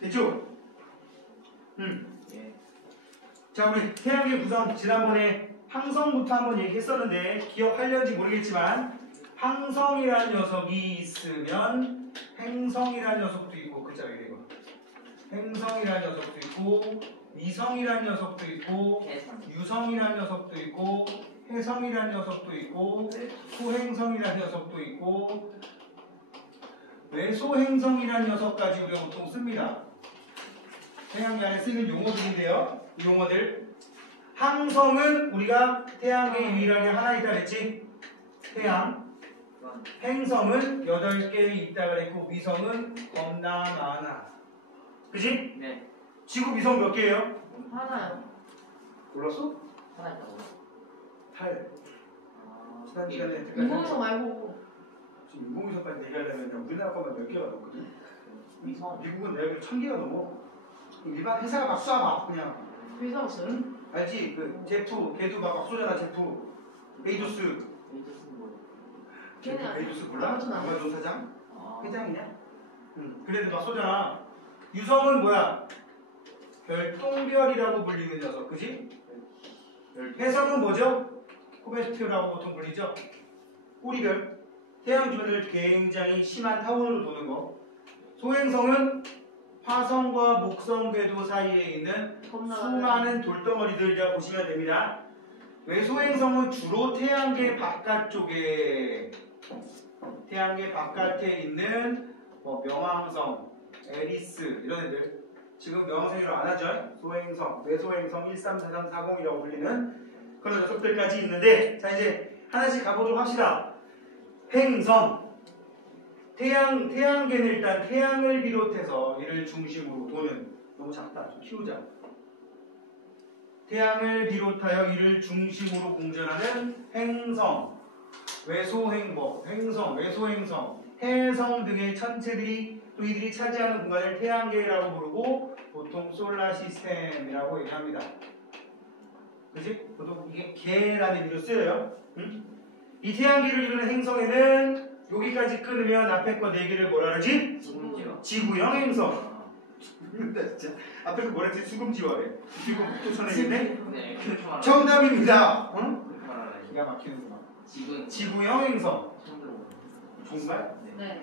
됐죠? 예. 자, 우리 태양계 구성 지난번에 항성부터 한번 얘기했었는데 기억하려는지 모르겠지만 항성이라는 녀석이 있으면 행성이라는 녀석도 있고 글자가 이거 행성이라는 녀석도 있고 위성이라는 녀석도 있고 유성이라는 녀석도 있고 해성이라는 녀석도 있고 소행성이라는 녀석도 있고 외소행성이라는 녀석까지 우리가 보통 씁니다. 태양계 안에 쓰는 용어들인데요. 이 용어들 항성은 우리가 태양계 유일하게 하나 있다 그랬지? 태양. 행성은 8개 있다 그랬고 위성은 겁나 많아. 그치? 네. 지구 위성 몇 개예요? 하나요. 몰랐어? 하나 있다고요? 8. 아, 지난 시간에 인공위성 말고 지금 인공위성까지 얘기하려면 우리나라 것만 몇 개가 넘거든? 위성. 미국은 내가 1000개가 넘어. 일반 회사가 막 쏴 막 그냥 위성 있어요? 알지? 그 제프 걔도 막 쏘잖아. 제프 베이조스. 베이조스는 뭐예요? 걔네 베이조스 몰라? 아무튼 안 아마존 사장? 아. 회장이냐? 응. 그래도 막 쏘잖아. 유성은 뭐야? 별똥별이라고 불리는 녀석, 그지? 해성은 뭐죠? 코메트라고 보통 불리죠? 우리별 태양 주변을 굉장히 심한 타원으로 도는 거. 소행성은 화성과 목성 궤도 사이에 있는 수많은 돌덩어리들이라고 보시면 됩니다. 외소행성은 주로 태양계 바깥쪽에 태양계 바깥에 있는 명왕성, 에리스 이런 애들 지금 명왕성이라고 안 하죠? 소행성, 외소행성 1, 3, 4, 3, 40이라고 불리는 그런 녀석들까지 있는데 자 이제 하나씩 가보도록 합시다. 행성 태양계는 일단 태양을 비롯해서 이를 중심으로 도는 너무 작다. 좀 키우자. 태양을 비롯하여 이를 중심으로 공전하는 행성, 행성, 외소행성, 해성 등의 천체들이 또 이들이 차지하는 공간을 태양계라고 부르고 보통 솔라 시스템이라고 얘기합니다. 그치? 보통 이게 계라는 의미로 쓰여요. 응? 이 태양계를 이루는 행성에는 여기까지 끊으면 앞에 거 4개를 뭐라 그러지? 지구형 행성. 진짜 앞에 거 뭐라 했지? 수금지화래. 지금 또 쳐내겠네? 네. 정답입니다. 응? 기가 막히는구만. 지구형 행성. 정말? 네.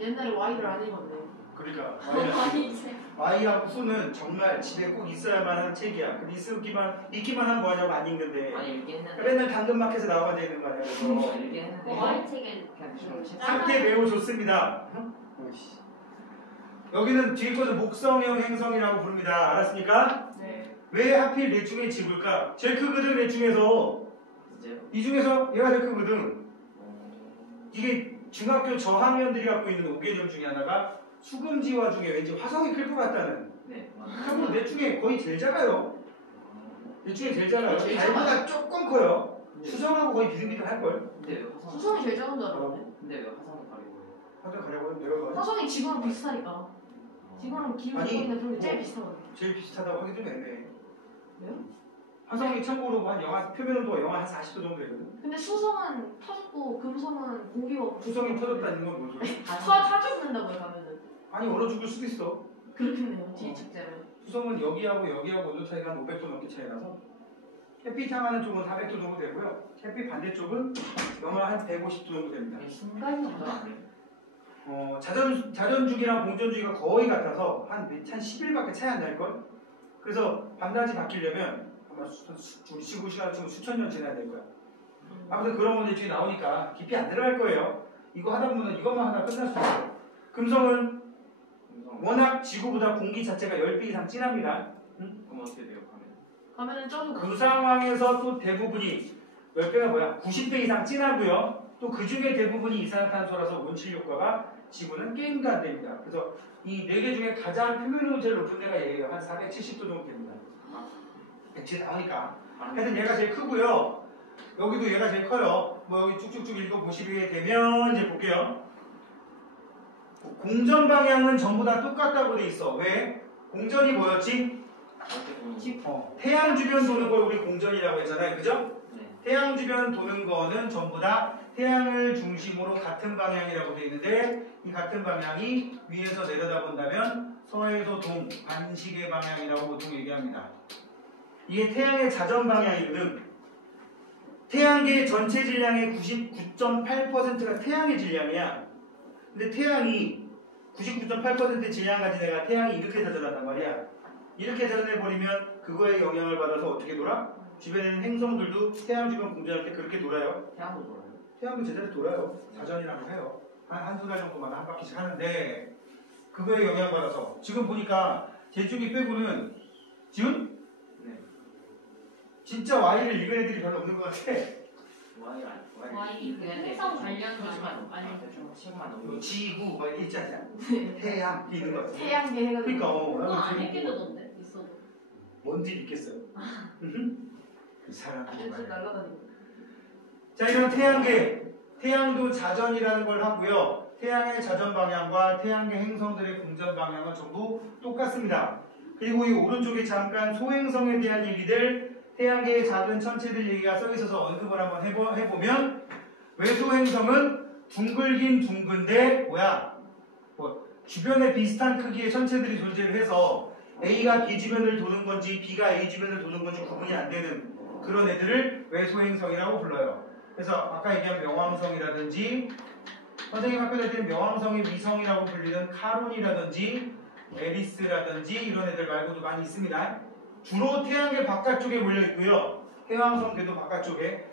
옛날에 Y를 안 읽었네. 그러니까 아니지. Y하고 수는 정말 집에 꼭 있어야만 한 책이야. 근데 읽기만 하면 뭐하냐고 안 읽는데. 아니 읽긴 했는데. 맨날 당근마켓에 나와야 되는 거 아니야. 그래서 읽긴 했는데. Y 책에 함께 매우 좋습니다. 여기는 뒤에 거는 목성형 행성이라고 부릅니다. 알았습니까? 네. 왜 하필 넷 중에 지구일까? 제일 크거든 넷 중에서. 진짜요? 이 중에서 얘가 제일 크거든. 이게 중학교 저학년들이 갖고 있는 5개념 중에 하나가 수금지화 중에 왠지 화성이 클 것 같다는. 네. 그럼 넷 중에 거의 제일 작아요. 넷 중에 제일 작아요. 제일 달보다 조금 커요. 수성하고 거의 비슷비슷할걸. 근데 왜 화성? 수성이 제일 작은 줄 알았는데. 근데 왜 화성을 가리고? 화성 가려고 내가 봐. 화성이 지구랑 비슷하니까. 지구랑 기후 아니, 조건이나 그런 게 제일 비슷하거든. 제일 비슷하다고 하기 좀 애매해. 왜요? 화성이 참고로 한 영하 표면 온도가 영하 한 40도 정도 되거든. 근데 수성은 터졌고 금성은 공기가 없고. 수성이 터졌다는 건 뭔 소리야? 타 죽는다고요 가면은. 아니 얼어 죽을 수도 있어. 그렇겠네요. 뒤에 책자면. 수성은 여기하고 여기하고 온도 차이가 한 500도 넘게 차이 나서 햇빛 향하는 쪽은 400도 정도 되고요. 햇빛 반대쪽은 영하 한 150도 정도 됩니다. 순간이동도 자전주기랑 공전주기가 거의 같아서 한 10일밖에 차이 안 날걸? 그래서 밤낮이 바뀌려면 아마 우리 지구 시간으로 수천 년 지나야 될 거야. 아무튼 그런 문제들이 나오니까 깊이 안 들어갈 거예요. 이거 하다 보면 이것만 하다 끝날 수 있어요. 금성은 워낙 지구보다 공기 자체가 10배 이상 진합니다. 그럼 어떻게 돼요? 가면은 쪄서 그 상황에서 또 대부분이 10배가 뭐야? 90배 이상 진하고요. 또 그 중에 대부분이 이산화탄소라서 온실 효과가 지구는 게임도 안 됩니다. 그래서 이 4개 중에 가장 표면온도 제일 높은 데가 얘예요. 한 470도 정도 됩니다. 백지에 나오니까. 하여튼 얘가 제일 크고요. 여기도 얘가 제일 커요. 뭐 여기 쭉쭉쭉 읽어보시게 되면 이제 볼게요. 공전 방향은 전부 다 똑같다고 돼 있어. 왜? 공전이 뭐였지? 태양 주변 도는 걸 우리 공전이라고 했잖아요. 그죠? 네. 태양 주변 도는 거는 전부 다 태양을 중심으로 같은 방향이라고 되어 있는데 이 같은 방향이 위에서 내려다본다면 서에서 동, 반시계 방향이라고 보통 얘기합니다. 이게 태양의 자전 방향이거든. 태양계 전체 질량의 99.8%가 태양의 질량이야. 근데 태양이 99.8% 질량 가진 애가 태양이 이렇게 자전한단 말이야. 이렇게 자전해버리면 그거에 영향을 받아서 어떻게 돌아? 주변에 있는 행성들도 태양 주변 공전할 때 그렇게 돌아요. 태양도 돌아요. 태양도 제대로 돌아요. 자전이라고 해요. 한두 달 정도마다 한 바퀴씩 하는데 그거에 영향받아서 지금 보니까 제쪽이 빼고는 지금 네. 진짜 Y를 읽은 애들이 별로 없는 것 같아. Y 행성 관련 아니죠. 시그마 너무 지구 막 있지 않냐? 태양 있는 것 같아. 태양계 해가지고. 그러니까 그거 안 나는 읽히던데 있어도. 뭔지 있겠어요. 그 사람 이제 날아다니고. 자, 이런 태양계, 태양도 자전이라는 걸 하고요. 태양의 자전 방향과 태양계 행성들의 공전 방향은 전부 똑같습니다. 그리고 이 오른쪽에 잠깐 소행성에 대한 얘기들, 태양계의 작은 천체들 얘기가 써 있어서 언급을 한번 해보면 외소행성은 둥글긴 둥근데 주변에 비슷한 크기의 천체들이 존재를 해서 A가 B 주변을 도는 건지 B가 A 주변을 도는 건지 구분이 안 되는 그런 애들을 외소행성이라고 불러요. 그래서 아까 얘기한 명왕성이라든지 선생님 학교 다닐 때는 명왕성의 위성이라고 불리는 카론이라든지 에리스라든지 이런 애들 말고도 많이 있습니다. 주로 태양계 바깥쪽에 몰려있고요. 해왕성 궤도 바깥쪽에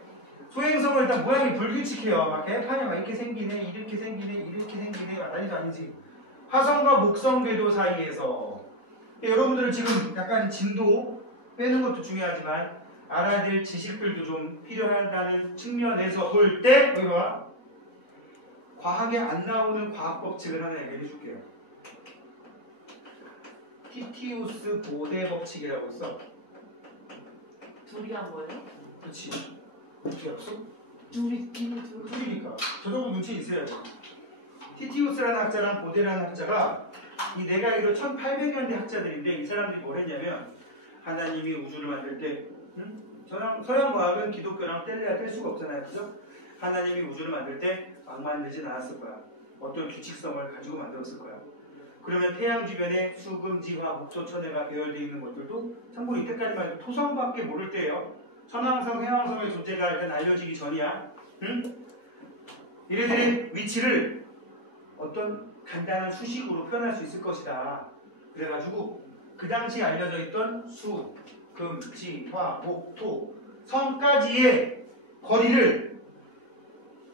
소행성은 일단 모양이 불규칙해요. 막 개판이 막 이렇게 생기네 이렇게 생기네 이렇게 생기네 난리도 아니지. 화성과 목성 궤도 사이에서 여러분들은 지금 약간 진도 빼는 것도 중요하지만 알아야 될 지식들도 좀 필요하다는 측면에서 볼 때 여기 봐. 과학에 안 나오는 과학 법칙을 하나 얘기해 줄게요. 티티우스 보대 법칙이라고 써. 둘이 한 거예요? 그렇지. 어떻게 알았어? 둘이 둘. 둘이니까. 저 정도 눈치 있어야 돼. 티티우스라는 학자랑 보대라는 학자가 이 내가 알기로 1800년대 학자들인데 이 사람들이 뭘 했냐면 하나님이 우주를 만들 때 서양 과학은 기독교랑 뗄래야 뗄 수가 없잖아요. 그죠? 하나님이 우주를 만들 때 막 만들진 않았을 거야. 어떤 규칙성을 가지고 만들었을 거야. 그러면 태양 주변에 수금지화, 목초천해가 배열되어 있는 것들도 참고로 이때까지만 해도 토성밖에 모를 때예요. 천왕성, 해왕성의 존재가 일단 알려지기 전이야. 응? 이래들의 위치를 어떤 간단한 수식으로 표현할 수 있을 것이다. 그래가지고 그 당시 알려져 있던 수, 금, 지, 화, 목, 토, 성까지의 거리를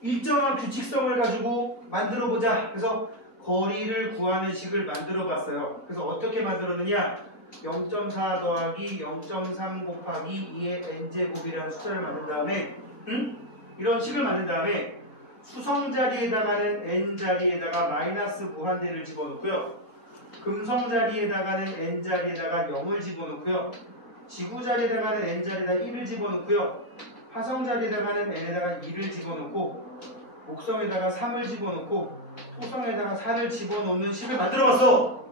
일정한 규칙성을 가지고 만들어보자. 그래서 거리를 구하는 식을 만들어봤어요. 그래서 어떻게 만들었느냐? 0.4 더하기 0.3 곱하기 2의 n제곱이라는 숫자를 만든 다음에 이런 식을 만든 다음에 수성 자리에다가는 n 자리에다가 마이너스 무한대를 집어넣고요. 금성 자리에다가는 n 자리에다가 0을 집어넣고요. 지구 자리에다가는 n 자리에다 1을 집어넣고요. 화성 자리에다가는 n에다가 2를 집어넣고 목성에다가 3을 집어넣고 토성에다가 4를 집어넣는 식을 만들어봤어.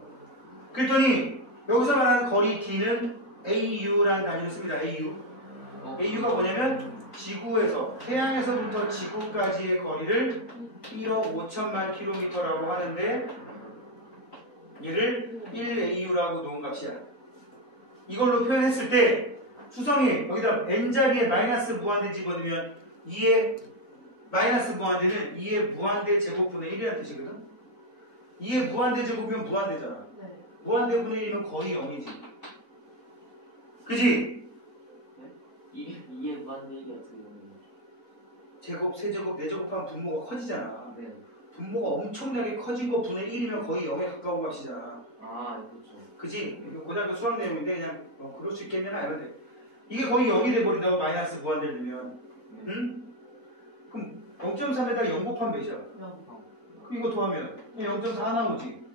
그랬더니 여기서 말하는 거리 d는 AU라는 단위를 씁니다. AU. AU가 뭐냐면 지구에서 태양에서부터 지구까지의 거리를 1억 5천만 킬로미터라고 하는데 얘를 1AU라고 놓은 값이야. 이걸로 표현했을 때 수성이 여기다 n자리에 마이너스 무한대 집어넣으면 2의 마이너스 무한대는 2의 무한대 제곱분의 1이라는 뜻이거든. 2의 무한대 제곱이면 무한대잖아. 네. 무한대 분의 1이면 거의 0이지. 그지? 이해 무한대 얘기 어떻게 보면 제곱, 세제곱, 네제곱하면 분모가 커지잖아. 네. 분모가 엄청나게 커진 거 분의 1이면 거의 0에 가까운 값이잖아. 아 그렇죠. 그지? 고등학교 수학 내용인데 그냥 그럴 수 있겠냐 이런데 이게 거의 0이 돼버리다가 마이너스 무한대 되면 응? 그럼 0.3에다 0 곱하면 몇이야? 0. 그럼 이거 더하면 0.4 나오지.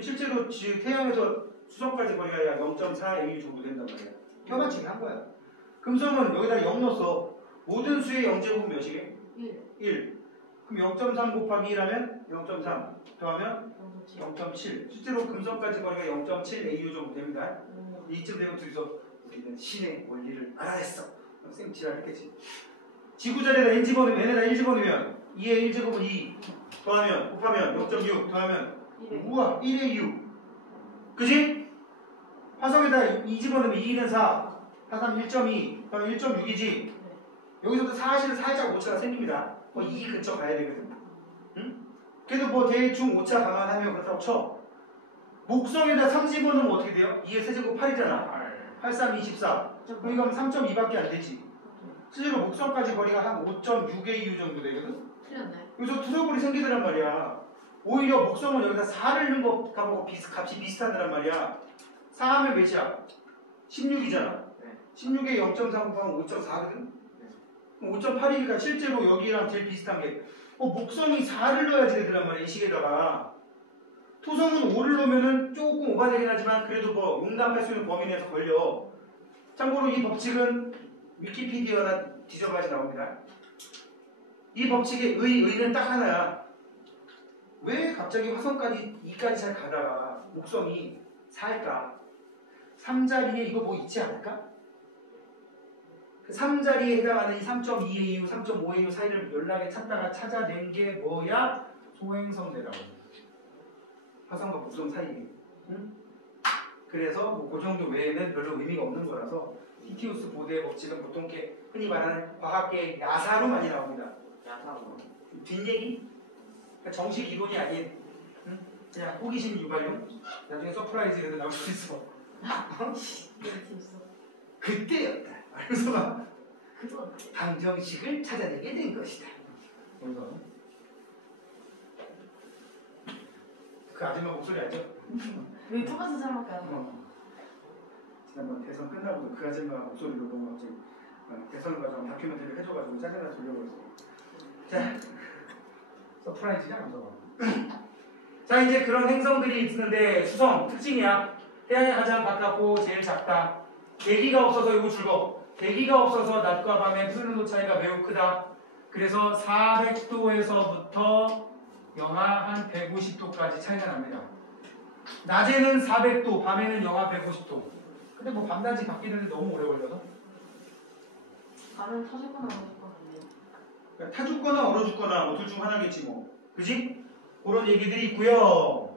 실제로 태양에서 수성까지 거리가 약 0.4 AU 정도 된단 말이야. 껴맞추기 한 거야. 금성은 여기다 0 넣었어. 모든 수의 0제곱은 몇이게? 1. 1. 그럼 0.3 곱하기 1하면 0.3 더하면 0.7. 0.7. 실제로 금성까지 거리가 0.7 AU 정도 됩니다. 이쯤 되면 둘이서 우리는 신의 원리를 알아냈어. 쌤 지랄했겠지. 지구 자리에다 n 집어넣으면 n에다 1 집어넣으면 2의 1제곱은 2 더하면 곱하면 0.6 더하면 200. 우와 1의 6 그지? 화성에다 2 집어넣으면 2는 4 하삼 1.2 그러면 1.6이지 여기서부터 사실은 살짝 오차가 생깁니다 2 근처 가야 되거든 응? 그래도 뭐 대충 오차 감안하면 그렇다고 쳐 목성에다 3 집어넣으면 어떻게 돼요? 2의 세제곱 8이잖아 8, 3, 24 그럼 이건 3.2밖에 안 되지 실제로 목성까지 거리가 한 5.6AU 정도 되거든 틀렸네. 여기서 투석물이 생기더란 말이야 오히려 목성은 여기다 4를 넣은 것하고 값이 비슷하더란 말이야 4 하면 몇이야? 16이잖아 네. 16에 0.4 곱하면 5.4거든 5.8이니까 실제로 여기랑 제일 비슷한 게 목성이 4를 넣어야지 되더란 말이야 이 식에다가 토성은 5를 넣으면은 조금 오바되긴 하지만 그래도 뭐 용납할 수 있는 범위 내에서 걸려 참고로 이 법칙은 위키피디아나 뒤져봐야지 나옵니다 이 법칙의 의는 딱 하나야 왜 갑자기 화성까지 2까지 잘 가다가 목성이 4일까 3자리에 이거 뭐 있지 않을까? 그 3자리에 해당하는 이 3.2AU, 3.5AU 사이를 연락에 찾다가 찾아낸 게 뭐야? 소행성대라고. 화성과 목성 사이에. 응? 그래서 뭐 그 정도 외에는 별로 의미가 없는 거라서 티티우스 보드의 법칙은 보통 이렇게 흔히 말하는 과학계의 야사로 많이 나옵니다. 야사로. 뒷얘기? 그러니까 정식 이론이 아닌 응? 그냥 호기심 유발용? 나중에 서프라이즈 이런 데 나올 수 있어. 이렇게 있어. 그때였다. 그래서 막 그건 방정식을 찾아내게 된 것이다. 그래서 그 아줌마 목소리 알죠? 왜 토마스 사람밖에 안 나? 지난번 대선 끝나고도 그 아줌마 목소리로 너무 갑자기 대선을 가서 다큐멘터리를 해줘가지고 짜증나 돌려버렸어. 자, 서프라이즈냐 감사가. 자 이제 그런 행성들이 있는데 수성 특징이야. 태양이 가장 가깝고 제일 작다. 대기가 없어서 이거 즐거워. 대기가 없어서 낮과 밤의 플루노 차이가 매우 크다. 그래서 400도에서부터 영하 한 150도까지 차이가 납니다. 낮에는 400도, 밤에는 영하 150도. 근데 뭐 밤낮이 바뀌는데 너무 오래 걸려서 가면 터질 거나 말질 거나 그러니까 타 죽거나 얼어 죽거나 뭐 둘 중 하나겠지 뭐. 그지? 그런 얘기들이 있고요.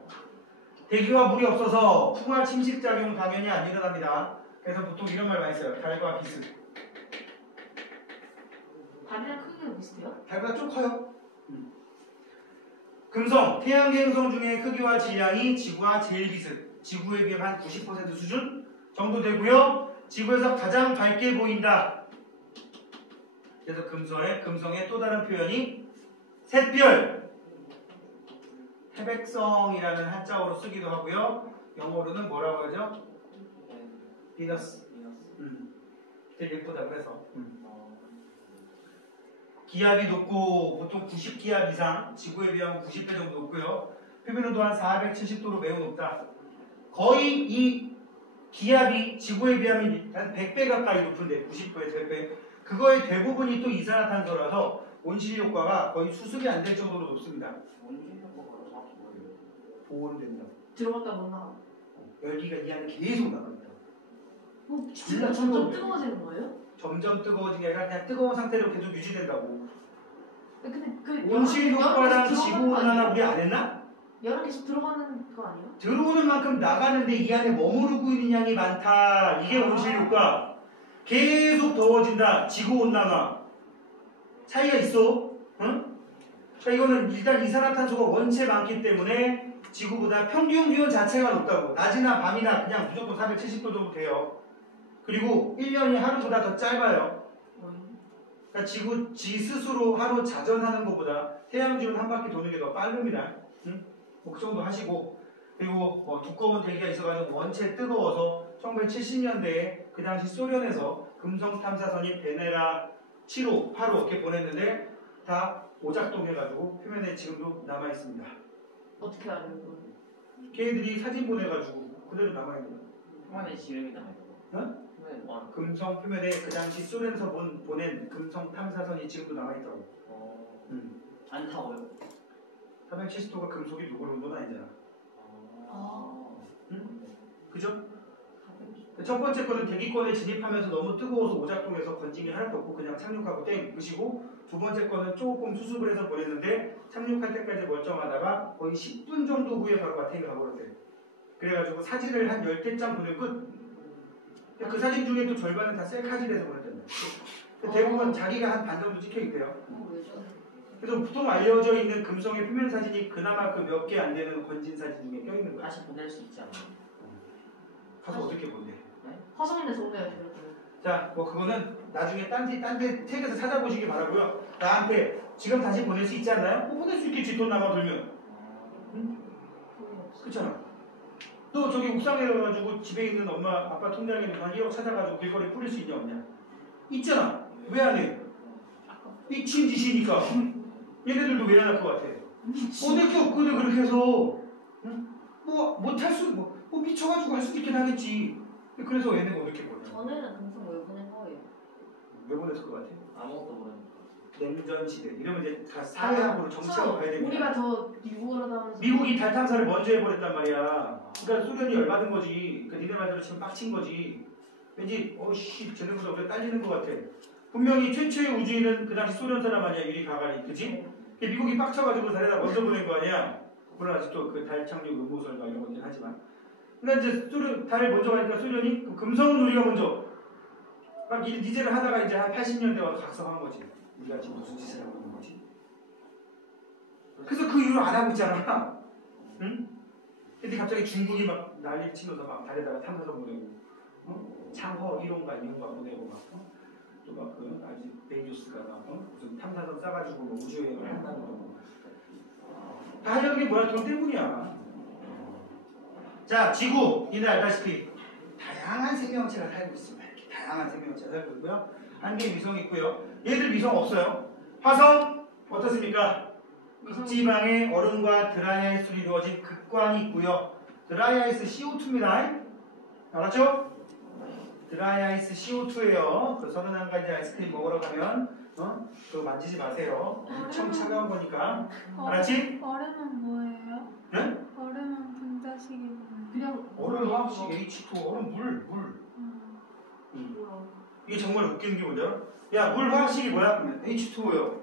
대기와 물이 없어서 풍화 침식작용 당연히 안 일어납니다. 그래서 보통 이런 말 많이 써요. 달과 비슷. 달이랑 크기가 비슷해요? 달보다 좀 커요. 금성, 태양계 행성 중에 크기와 질량이 지구와 제일 비슷. 지구에 비해 한 90% 수준 정도 되고요. 지구에서 가장 밝게 보인다. 그래서 금성의 또 다른 표현이 샛별, 태백성이라는 한자어로 쓰기도 하고요. 영어로는 뭐라고 하죠? 비너스. 되게 예쁘다 그래서. 기압이 높고 보통 90기압 이상, 지구에 비하면 90배 정도 높고요. 표면온도 한 470도로 매우 높다. 거의 이 기압이 지구에 비하면 한 100배 가까이 높은데 90배에서 100배. 그거의 대부분이 또 이산화탄소라서 온실 효과가 거의 수습이 안 될 정도로 높습니다. 온실 효과가 정확히 뭐예요? 보호는 됩니다. 들어갔다 못 나가. 열기가 이 안에 계속 나갑니다. 진짜 점점 뜨거워지는 거예요? 점점 뜨거워진 게 아니라 그냥 뜨거운 상태로 계속 유지된다고. 근데 그 온실 효과랑 계속 지구 들어가는 거 온난화 아니에요? 우리 안 했나? 열은 계속 들어가는 거 아니에요? 들어오는 만큼 나가는데 이 안에 머무르고 있는 양이 많다. 이게 온실 효과. 계속 더워진다. 지구 온난화. 차이가 있어. 응? 자, 이거는 일단 이산화탄소가 원체 많기 때문에 지구보다 평균 기온 자체가 높다고. 낮이나 밤이나 그냥 무조건 470도 정도 돼요. 그리고 1년이 하루보다 더 짧아요. 그러니까 지 스스로 하루 자전하는 것보다 태양주는 한 바퀴 도는 게 더 빠릅니다. 응? 뭐 그 정도 하시고 그리고 뭐 두꺼운 대기가 있어가지고 원체 뜨거워서 1970년대에 그 당시 소련에서 금성 탐사선인 베네라 7호, 8호 이렇게 보냈는데 다 오작동해가지고 표면에 지금도 남아 있습니다. 어떻게 알아요? 그건? 걔들이 사진 보내가지고 그대로 남아 있는 거예요. 표면에 지름이 나요. 응? 표면에 원. 금성 표면에 그 당시 소련에서 보낸 금성 탐사선이 지금도 남아 있다고. 안 타고요? 470도가 금속이 누구로 온도는 아니잖아. 아. 응? 그죠? 첫 번째 거는 대기권에 진입하면서 너무 뜨거워서 오작동해서 건짐이 하나도 없고 그냥 착륙하고 땡 끝이고, 두 번째 거는 조금 수습을 해서 보냈는데 착륙할 때까지 멀쩡하다가 거의 10분 정도 후에 바로 마탱이 가버렸대. 그래가지고 사진을 한 10개장 보내 끝. 그 사진 중에 또 절반은 다 셀카질에서 보냈던데. 대부분 자기가 한 반 정도 찍혀있대요. 왜죠? 그래서 보통 알려져 있는 금성의 표면 사진이 그나마 그 몇 개 안 되는 건진 사진 중에 껴있는 거야. 다시 보낼 수 있지 않나요? 가서 어떻게 본대? 화성인에서 오네요. 자, 뭐 그거는 나중에 딴데 책에서 찾아보시기 바라고요. 나한테 지금 다시 보낼 수 있지 않나요? 보낼 수 있겠지, 돈 남아 돌면. 응? 그렇잖아. 또 저기 옥상에 가가지고 집에 있는 엄마 아빠 통장에 한 1억 찾아가지고 길거리에 뿌릴 수 있냐 없냐? 있잖아. 왜 안 해? 미친 짓이니까. 얘네들도 왜 안 할 것 같아? 어느 게 없거든 그렇게 해서. 응? 뭐 못할 수 뭐 미쳐가지고 할 수도 있긴 하겠지. 그래서 얘네가 어떻게 보냐? 전에는 금성 왜 보낸 거예요? 왜 보냈을 것 같아? 아무것도 모르니까. 냉전 시대. 이러면 이제 다 사회학으로 정치하고 가야 됩니다. 우리가 더 미국을 하다면서 미국이 달 탐사를 먼저 해버렸단 말이야. 그러니까 소련이 열받은 거지. 그러니까 니네 말대로 지금 빡친 거지. 왠지 어씨 쟤네보다 우리가 딸리는 것 같아. 분명히 최초의 우주인은 그 당시 소련 사람 아니야, 유리 가가린, 그치? 미국이 빡쳐가지고 달에다 먼저 보낸 거 아니야. 물론 아직도 그 달 착륙 음모설 막 이런 거긴 하지만. 그러니까 이제 달을 먼저 가니까 소련이 그 금성은 우리가 먼저 막 니제를 하다가 이제 한 80년대 와서 각성한 거지. 우리가 지금 무슨 짓을 하고 있는 거지? 그래서 그 이후로 안 하고 있잖아. 응? 근데 갑자기 중국이 막 난리 치면서 막 달에다가 탐사선 보내고, 창허 1호인가 2호인가 보내고 막, 또 막 그 아직 베이조스가 막 무슨 탐사선 싸가지고 뭐 우주여행을 한다는 거. 다 하려는 게 뭐야? 돈 때문이야. 자, 지구 니들 알다시피 다양한 생명체가 살고 있습니다. 이렇게 다양한 생명체가 살고 있고요. 한 개의 위성이 있고요. 얘들 위성 없어요. 화성 어떻습니까? 극지방에 얼음과 드라이아이스로 이루어진 극광이 있고요. 드라이아이스 CO2입니다. 알았죠? 드라이아이스 CO2예요. 그 31가지 아이스크림 먹으러 가면 그거 만지지 마세요. 엄청 차가운 거니까. 알았지? 얼음은 뭐예요? 네? 얼음은 분자식이 뭐예요? 그냥 얼음 화학식 H2O, 얼음 물. 이게 정말 웃기는 게 뭔지 알아? 야, 물 화학식이 뭐야? 그러면 H2O요.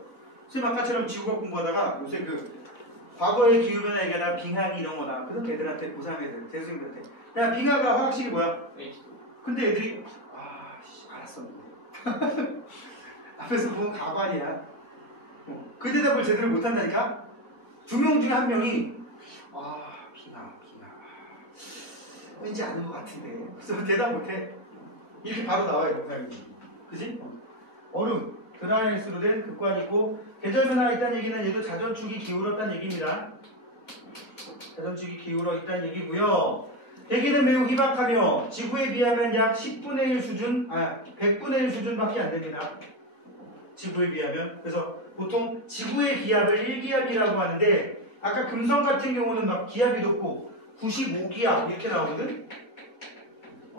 선생님 아까처럼 지구과 공부하다가 요새 그 과거의 기후변화 얘기하다가 빙하기 이런 거나 그런 애들한테 고3 애들, 대학생들한테 야, 빙하가 화학식이 뭐야? H2. 근데 애들이 알았어. 앞에서 보면 가관이야. 그 대답을 제대로 못한다니까? 2명 중에 1명이 빙하. 왠지 아는 것 같은데. 그래서 대답 못해. 이렇게 바로 나와요, 영상이. 그지? 얼음, 드라이아이스로 된 극관이고, 계절 변화가 있다는 얘기는 얘도 자전축이 기울었다는 얘기입니다. 자전축이 기울어 있다는 얘기고요. 대기는 매우 희박하며 지구에 비하면 약 10분의 1 수준, 100분의 1 수준밖에 안 됩니다. 지구에 비하면. 그래서 보통 지구의 기압을 1기압이라고 하는데, 아까 금성 같은 경우는 막 기압이 높고 95기압 이렇게 나오거든?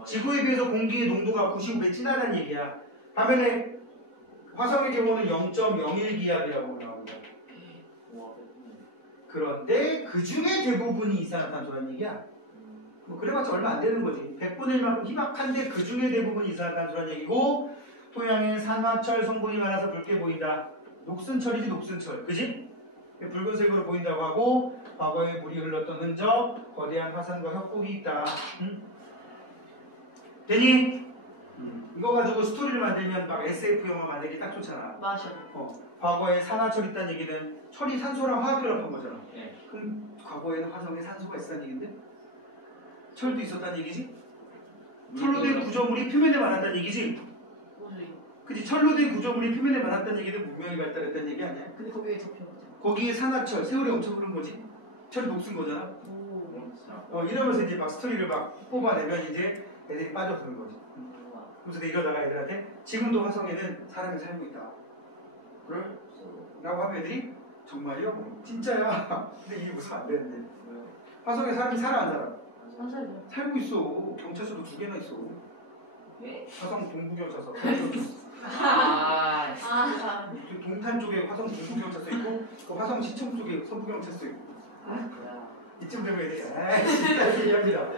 지구에 비해서 공기의 농도가 95배 진하다는 얘기야. 반면에 화성의 경우는 0.01기압이라고 나옵니다. 그런데 그 중에 대부분이 이산화탄소라는 얘기야. 뭐 그래봤자 얼마 안 되는 거지. 100분의 1만큼 희박한데 그 중에 대부분이 이산화탄소라는 얘기고, 토양에 산화철 성분이 많아서 붉게 보인다. 녹슨철이지, 녹슨철. 그지? 붉은색으로 보인다고 하고, 과거에 물이 흘렀던 흔적, 거대한 화산과 협곡이 있다. 되니? 이거 가지고 스토리를 만들면 막 SF 영화 만들기 딱 좋잖아. 맞아. 과거에 산화철 있다는 얘기는 철이 산소랑 화학을 합한 거잖아. 네. 그럼 과거에는 화성에 산소가 있었다는 얘기인데? 철도 있었다는 얘기지? 철로 된 구조물이 표면에 많았다는 얘기지? 그치? 철로 된 구조물이 표면에 많았다는 얘기는 문명이 발달했다는 얘기 아니야? 근데 거기에 접혀. 거기에 산화철, 세월이 엄청 흐른 거지? 철이 녹슨 거잖아? 이러면서 이제 막 스토리를 막 뽑아내면 이제 애들이 빠져드는 거지. 그래서 이러다가 애들한테 지금도 화성에는 사람이 살고 있다. 그래? 라고 하면 애들이 정말요? 진짜야. 근데 이게 무슨 안 되는데. 화성에 사람이 살아 안 살아? 맞아요. 살고 있어. 경찰서도 2개나 있어. 네? 화성 동부경찰서. 동탄 쪽에 화성 동부경찰서 있고, 그 화성 시청 쪽에 서부경찰서 있고. 이쯤 되면 애들이 진짜 얘기합니다.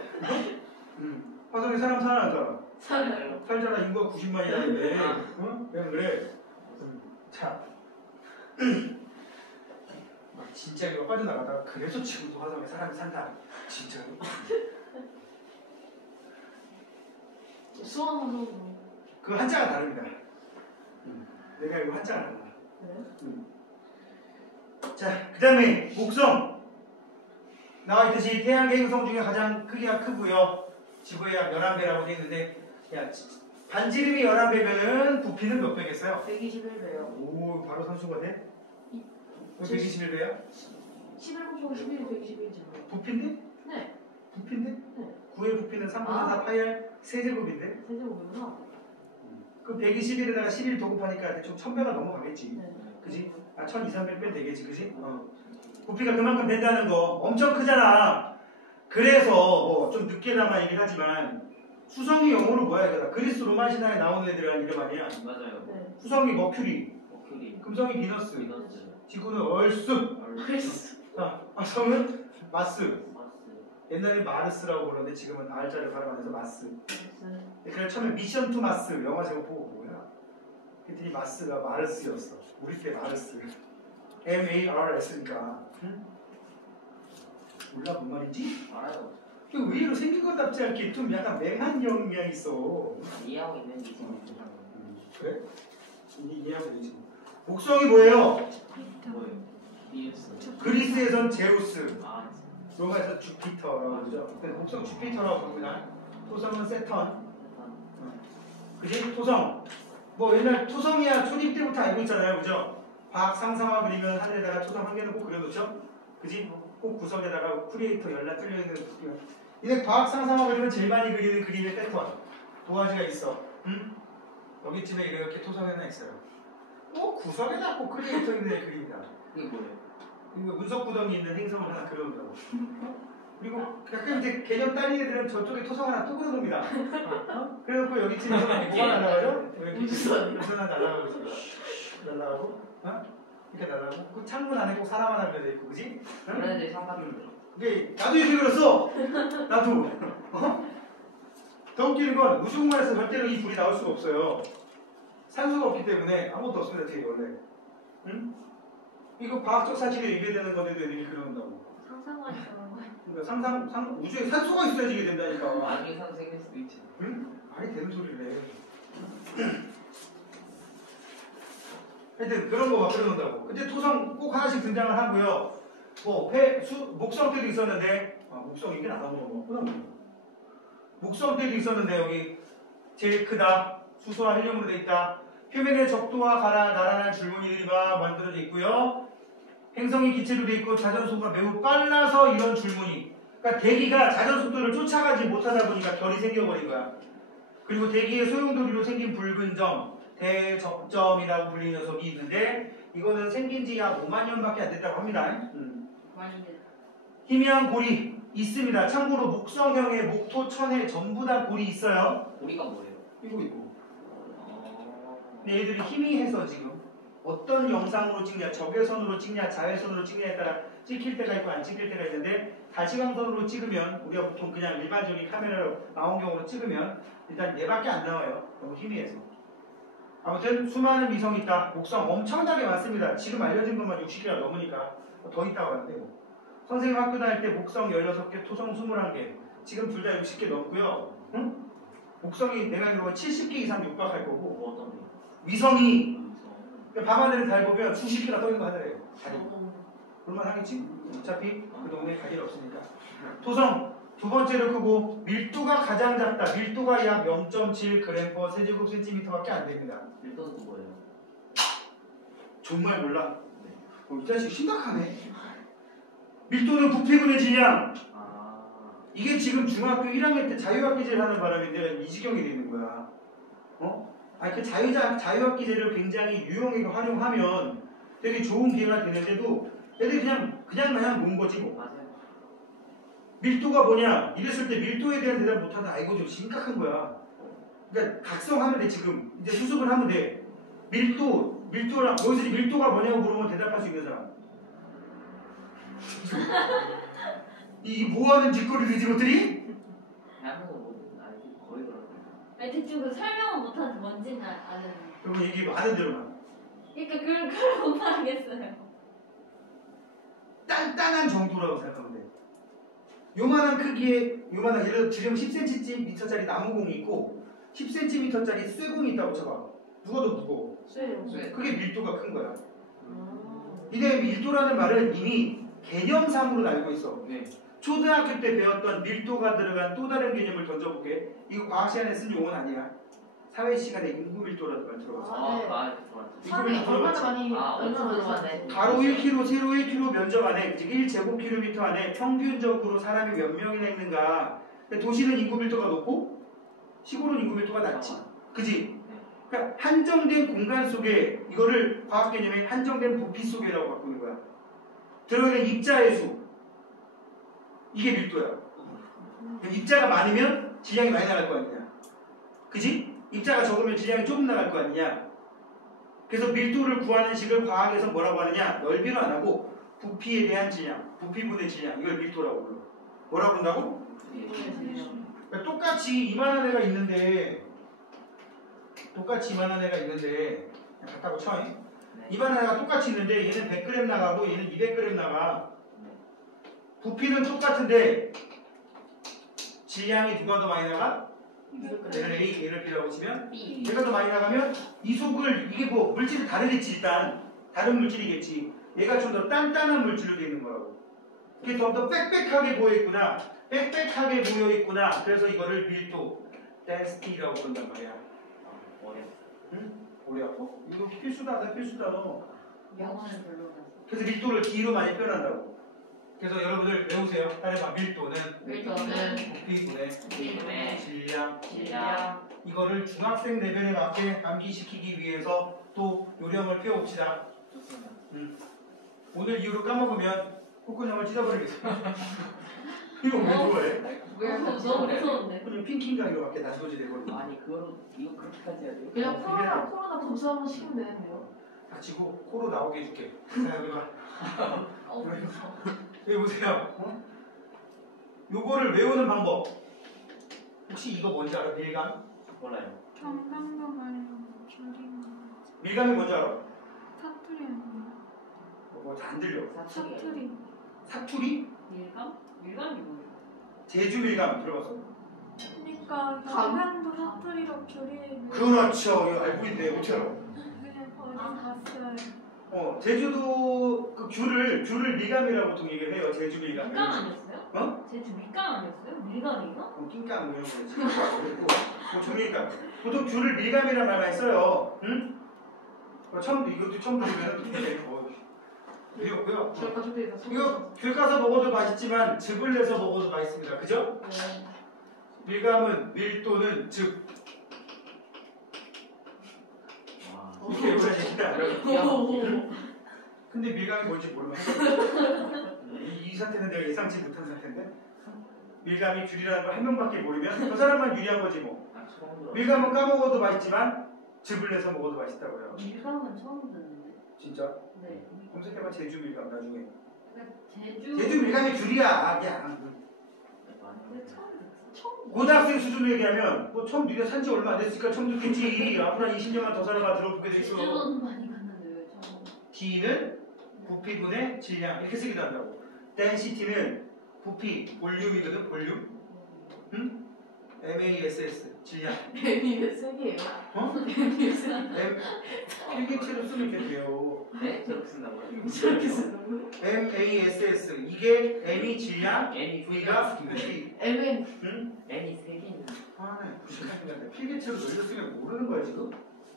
화성에 사람 살아 안 살아? 살잖아. 인구가 90만이라는데. 응? 그냥 그래. 자. 막 진짜 이거 빠져나가다가 그래서 지금도 화성에 사람이 산다. 진짜로. 수학으로 그 한자가 다릅니다. 내가 이거 한자가 달라. 그래? 자, 그 다음에 목성. 나와 있듯이 태양계 행성 중에 가장 크기가 크고요. 지구의 약 11배라고 되어 있는데, 야, 반지름이 11배면 부피는 몇 배겠어요? 121배요. 오, 바로 산수가 돼? 왜 제- 121배야? 11 곱하기 11이 121이잖아요. 부피인데? 네. 부피인데? 네. 9의 부피는 3분의 4 파이알 세제곱인데? 세제곱이구나. 그 121에다가 11 더 곱하니까 대충 1000배가 넘어가겠지. 네. 그지? 아, 1200배 되겠지, 그지? 부피가 그만큼 된다는 거 엄청 크잖아. 그래서 좀 늦게나마 얘기를 하지만 수성이 영어로 뭐야 이거다. 그리스 로마 신화에 나오는 애들이란 이름 아니야. 맞아요. 네. 수성이 머큐리, 머큐리, 금성이 비너스, 비너스, 지구는 얼쑤, 그랬어. 성은 마스. 마스, 옛날에 마르스라고 그러는데 지금은 R자를 발음해서 마스. 네. 그래서 처음에 미션 투 마스 영화 제목 보고 뭐야? 그랬더니 마스가 마르스였어. 우리 때 마르스. MARS니까. 응? 몰라 뭔 말인지? 알아요. 그 의외로 생긴 것답지 않게 좀 약간 맹한 영향이 있어. 이해하고 있는 지금 그래? 이게 이해하면 되지. 목성이 뭐예요? 뭐예요? 비너스. 그리스에선 제우스, 아, 로마에서 주피터라고 그러죠. 그래서 목성 주피터라고 부릅니다. 토성은 세턴. 그지? 토성. 뭐 옛날 토성이야 초립 때부터 알고 있잖아요. 그죠? 과학 상상화 그리면 하늘에다가 토성 한 개는 꼭 그려놓죠? 그지? 꼭 구석에다가 크리에이터 연락 뚫려있는 그림. 이제 과학 상상화 그리면 제일 많이 그리는 그림의 패턴. 두 가지가 있어. 응? 여기쯤에 이렇게 토성이 하나 있어요. 구석에다 꼭 크리에이터 있는 그림이다. 그게 뭐예요? 이거 운석 구덩이 있는 행성을 하나 그려놓는다고. 그리고 가끔 이제 개념 딸린 애들은 저쪽에 토성 하나 또 그려놓습니다. 그래놓고 여기쯤에서 뭐가 날아가요? 이렇게 우선. 하나 날아가고 날아가고, 이렇게 날아가고. 그 창문 안에 꼭 사람 하나 그려져 있고, 그지? 그런 애들이 상관없는데. 이게 나도 이렇게 그렸어. 나도. 더 웃기는 건 우주공간에서 절대로 이 불이 나올 수가 없어요. 산소가 없기 때문에 아무것도 없습니다, 되게 원래. 응? 이거 과학적 사실에 위배되는 건데도 애들이 그려놓는다고. 상상하니까. 그러니까 우주에 산소가 있어야지 이게 된다니까. 많이 이상 생길 수도 있죠. 응? 말이 되는 소리를 해. 하여튼 그런 거 막 그려놓는다고. 근데 토성 꼭 하나씩 등장을 하고요. 목성 때도 있었는데, 목성 이게 나가는 거구나. 목성 때도 있었는데 여기 제일 크다. 수소와 헬륨으로 돼 있다. 표면에 적도와 가라 나란한 줄무늬들이 막 만들어져 있고요. 행성이 기체로 돼 있고 자전속도가 매우 빨라서 이런 줄무늬. 그러니까 대기가 자전속도를 쫓아가지 못하다 보니까 결이 생겨버린 거야. 그리고 대기의 소용돌이로 생긴 붉은 점, 대적점이라고 불리는 녀석이 있는데 이거는 생긴 지 약 5만 년밖에 안 됐다고 합니다. 많이 됐다. 희미한 골이 있습니다. 참고로 목성형의 목토, 천해 전부 다 골이 있어요. 고리가 뭐예요? 이거. 근데 얘들이 희미해서 지금 어떤 영상으로 찍냐, 적외선으로 찍냐, 자외선으로 찍냐에 따라 찍힐 때가 있고 안 찍힐 때가 있는데 다시광선으로 찍으면 우리가 보통 그냥 일반적인 카메라로 망원경으로 찍으면 일단 얘밖에 안 나와요. 너무 희미해서. 아무튼 수많은 위성이 있다. 목성 엄청나게 많습니다. 지금 알려진 것만 60개가 넘으니까 더 있다고 하는데 뭐. 선생님 학교 다닐 때 목성 16개, 토성 21개. 지금 둘 다 60개 넘고요. 응? 목성이 내가 알기로 70개 이상 육박할 거고 뭐 어떤 거? 위성이 밤하늘을 잘 보면 수십 개가 떠 있는 거 하늘에. 그럴만 하겠지? 어차피 그 동네에 갈 일 없으니까. 토성 두 번째로 크고 밀도가 가장 작다. 밀도가 약 0.7g/cm 세제곱센티미터밖에 안 됩니다. 밀도는 또 뭐예요? 정말 몰라. 이 자식 심각하네. 밀도는 부피분의 질량. 이게 지금 중학교 1학년 때 자유학기제를 하는 바람에 내가 이 지경이 되는 거야. 아니 그 자유학기제를 굉장히 유용하게 활용하면 되게 좋은 기회가 되는데도 애들이 그냥 마냥 논 거지 뭐. 맞아요. 밀도가 뭐냐? 이랬을 때 밀도에 대한 대답 못하다. 이거 좀 심각한 거야. 그러니까 각성하면 돼 지금. 이제 수습을 하면 돼. 밀도랑 여기서 밀도가 뭐냐고 물으면 대답할 수 있는 사람. 이 뭐하는 짓거리를 이것들이? 대한민국 모든 아이들 거의 그렇고. 아니 대충 그 설명은 못하는데 뭔지는 아는. 그리고 얘기 많은 대로만. 그러니까 그걸 못 말하겠어요. 단단한 정도라고 생각하면 돼. 요만한 크기의 요만한 예를 들어 지름 10cm짜리 나무공이 있고 10cm짜리 쇠공이 있다고 쳐봐. 누가 더 무거워? 쇠요. 그게 밀도가 큰 거야. 이내 밀도라는 말은 이미 개념상으로 알고 있어. 네. 초등학교 때 배웠던 밀도가 들어간 또 다른 개념을 던져볼게. 이거 과학 시간에 쓴 용어는 아니야. 사회 시간에 인구 밀도라는 말 들어봤어. 인구 사람이 밀도 얼마나 들어봤지? 많이 얼마나 들어가네. 가로 1km, 세로 1km 면적 안에, 즉 1제곱킬로미터 안에 평균적으로 사람이 몇 명이나 있는가. 도시는 인구 밀도가 높고 시골은 인구 밀도가 낮지. 그지? 그러니까 한정된 공간 속에 이거를 과학 개념의 한정된 부피 속에라고 바꾸는 거야. 들어있는 입자의 수. 이게 밀도야. 입자가 많으면 질량이 많이 나갈 거 아니냐. 그지? 입자가 적으면 질량이 조금 나갈 거 아니냐. 그래서 밀도를 구하는 식을 과학에서 뭐라고 하느냐. 넓이로 안 하고 부피에 대한 질량, 부피분의 질량, 이걸 밀도라고 불러. 뭐라고 부른다고? 그러니까 똑같이 이만한 애가 있는데 같다고 쳐. 이만한 애가 똑같이 있는데 얘는 100g 나가고 얘는 200g 나가. 부피는 똑같은데 질량이 누가 더 많이 나가? 얘를 A, 얘를 B라고 치면 B. 얘가 더 많이 나가면 이 속을 이게 뭐 물질이 다르겠지. 일단 다른 물질이겠지. 얘가 좀 더 단단한 물질로 되어 있는 거라고. 이게 좀 더 빽빽하게 보여있구나. 빽빽하게 보여있구나. 그래서 이거를 밀도, density라고 부른단 말이야. 응? 머리 아파? 이거 필수다, 필수다 너. 영어는 별로라서. 그래서 밀도를 D로 많이 표현한다고. 그래서 여러분들 외우세요. 따라해봐. 밀도는 부피분의 질량. 이거를 중학생 레벨에 맞게 암기시키기 위해서 또 요령을 펴봅시다. 오늘 이후로 까먹으면 콧구멍을 찢어버리겠습니다. 이거 왜 좋아해? 너무 무서운데. 그냥 핑킹가 이거밖에 난도지 되거든. 아니 이거 그렇게까지 해야 돼요? 그냥 코로나 검사 한번 시키면 되는데요. 다치고 코로 나오게 해줄게. 자 여기 봐. 무서워. 여기 보세요. 요거를 외우는 방법. 혹시 이거 뭔지 알아? 밀감? 몰라요. 경상도 말로 줄이는 밀감이 뭔지 알아? 사투리 아니에요? 뭐 잘 안 들려. 사투리. 사투리? 밀감? 밀감이 뭐예요? 제주 밀감 들어봤어? 그러니까 경상도 사투리로 줄이는 그렇죠. 이거 알고 있는데 어떻게 알아? 그냥 어디 갔어요. 제주도 그 귤을 밀감이라고 보통 얘기를 해요. 제주 밀감. 밀감 아니었어요? 어? 제주 밀감 아니었어요? 밀감인가? 낑깡 뭐 이런 거지. 그리고 뭐 종밀감. 보통 귤을 밀감이라는 말 많이 써요. 응? 이것도 처음 들으면 그리고요. 이거 귤 까서 먹어도 맛있지만 즙을 내서 먹어도 맛있습니다. 그죠? 네. 밀감은 밀도는 즙. 이렇게 외우는 얘기야. 근데 밀감이 뭔지 모르면 이 사태는 내가 예상치 못한 사태인데 밀감이 귤이라는 걸 한 명밖에 모르면 그 사람만 유리한 거지 뭐. 밀감은 까먹어도 맛있지만 즙을 내서 먹어도 맛있다고요. 밀감은 처음 듣는데. 진짜? 네. 검색해봐. 제주 밀감 나중에. 그러니까 제주. 제주 밀감이 귤이야. 야. 왜 처음 듣지? 처음. 고등학생 수준으로 얘기하면 뭐 처음 니네 산지 얼마 안 됐으니까 처음 듣겠지. 앞으로 한 20년만 더 살아봐 들어보게 돼 있어. 제주도는 많이 갔는데 왜 처음? D는 부피분의 질량 이렇게 쓰기도 한다고. density는 부피, 볼륨이거든. 볼륨. 응? MASS 질량. 이게 세 개예요. 어? 필기체로 쓰면 이렇게 돼요. 네? 저렇게 쓴다고요? 저렇게 쓴다고요? MASS 이게 M이 질량, N이 V가 부피. MN 응? N이 3개 있는 아, 무식한 필기체로 늘려 쓰면 모르는 거야 지금.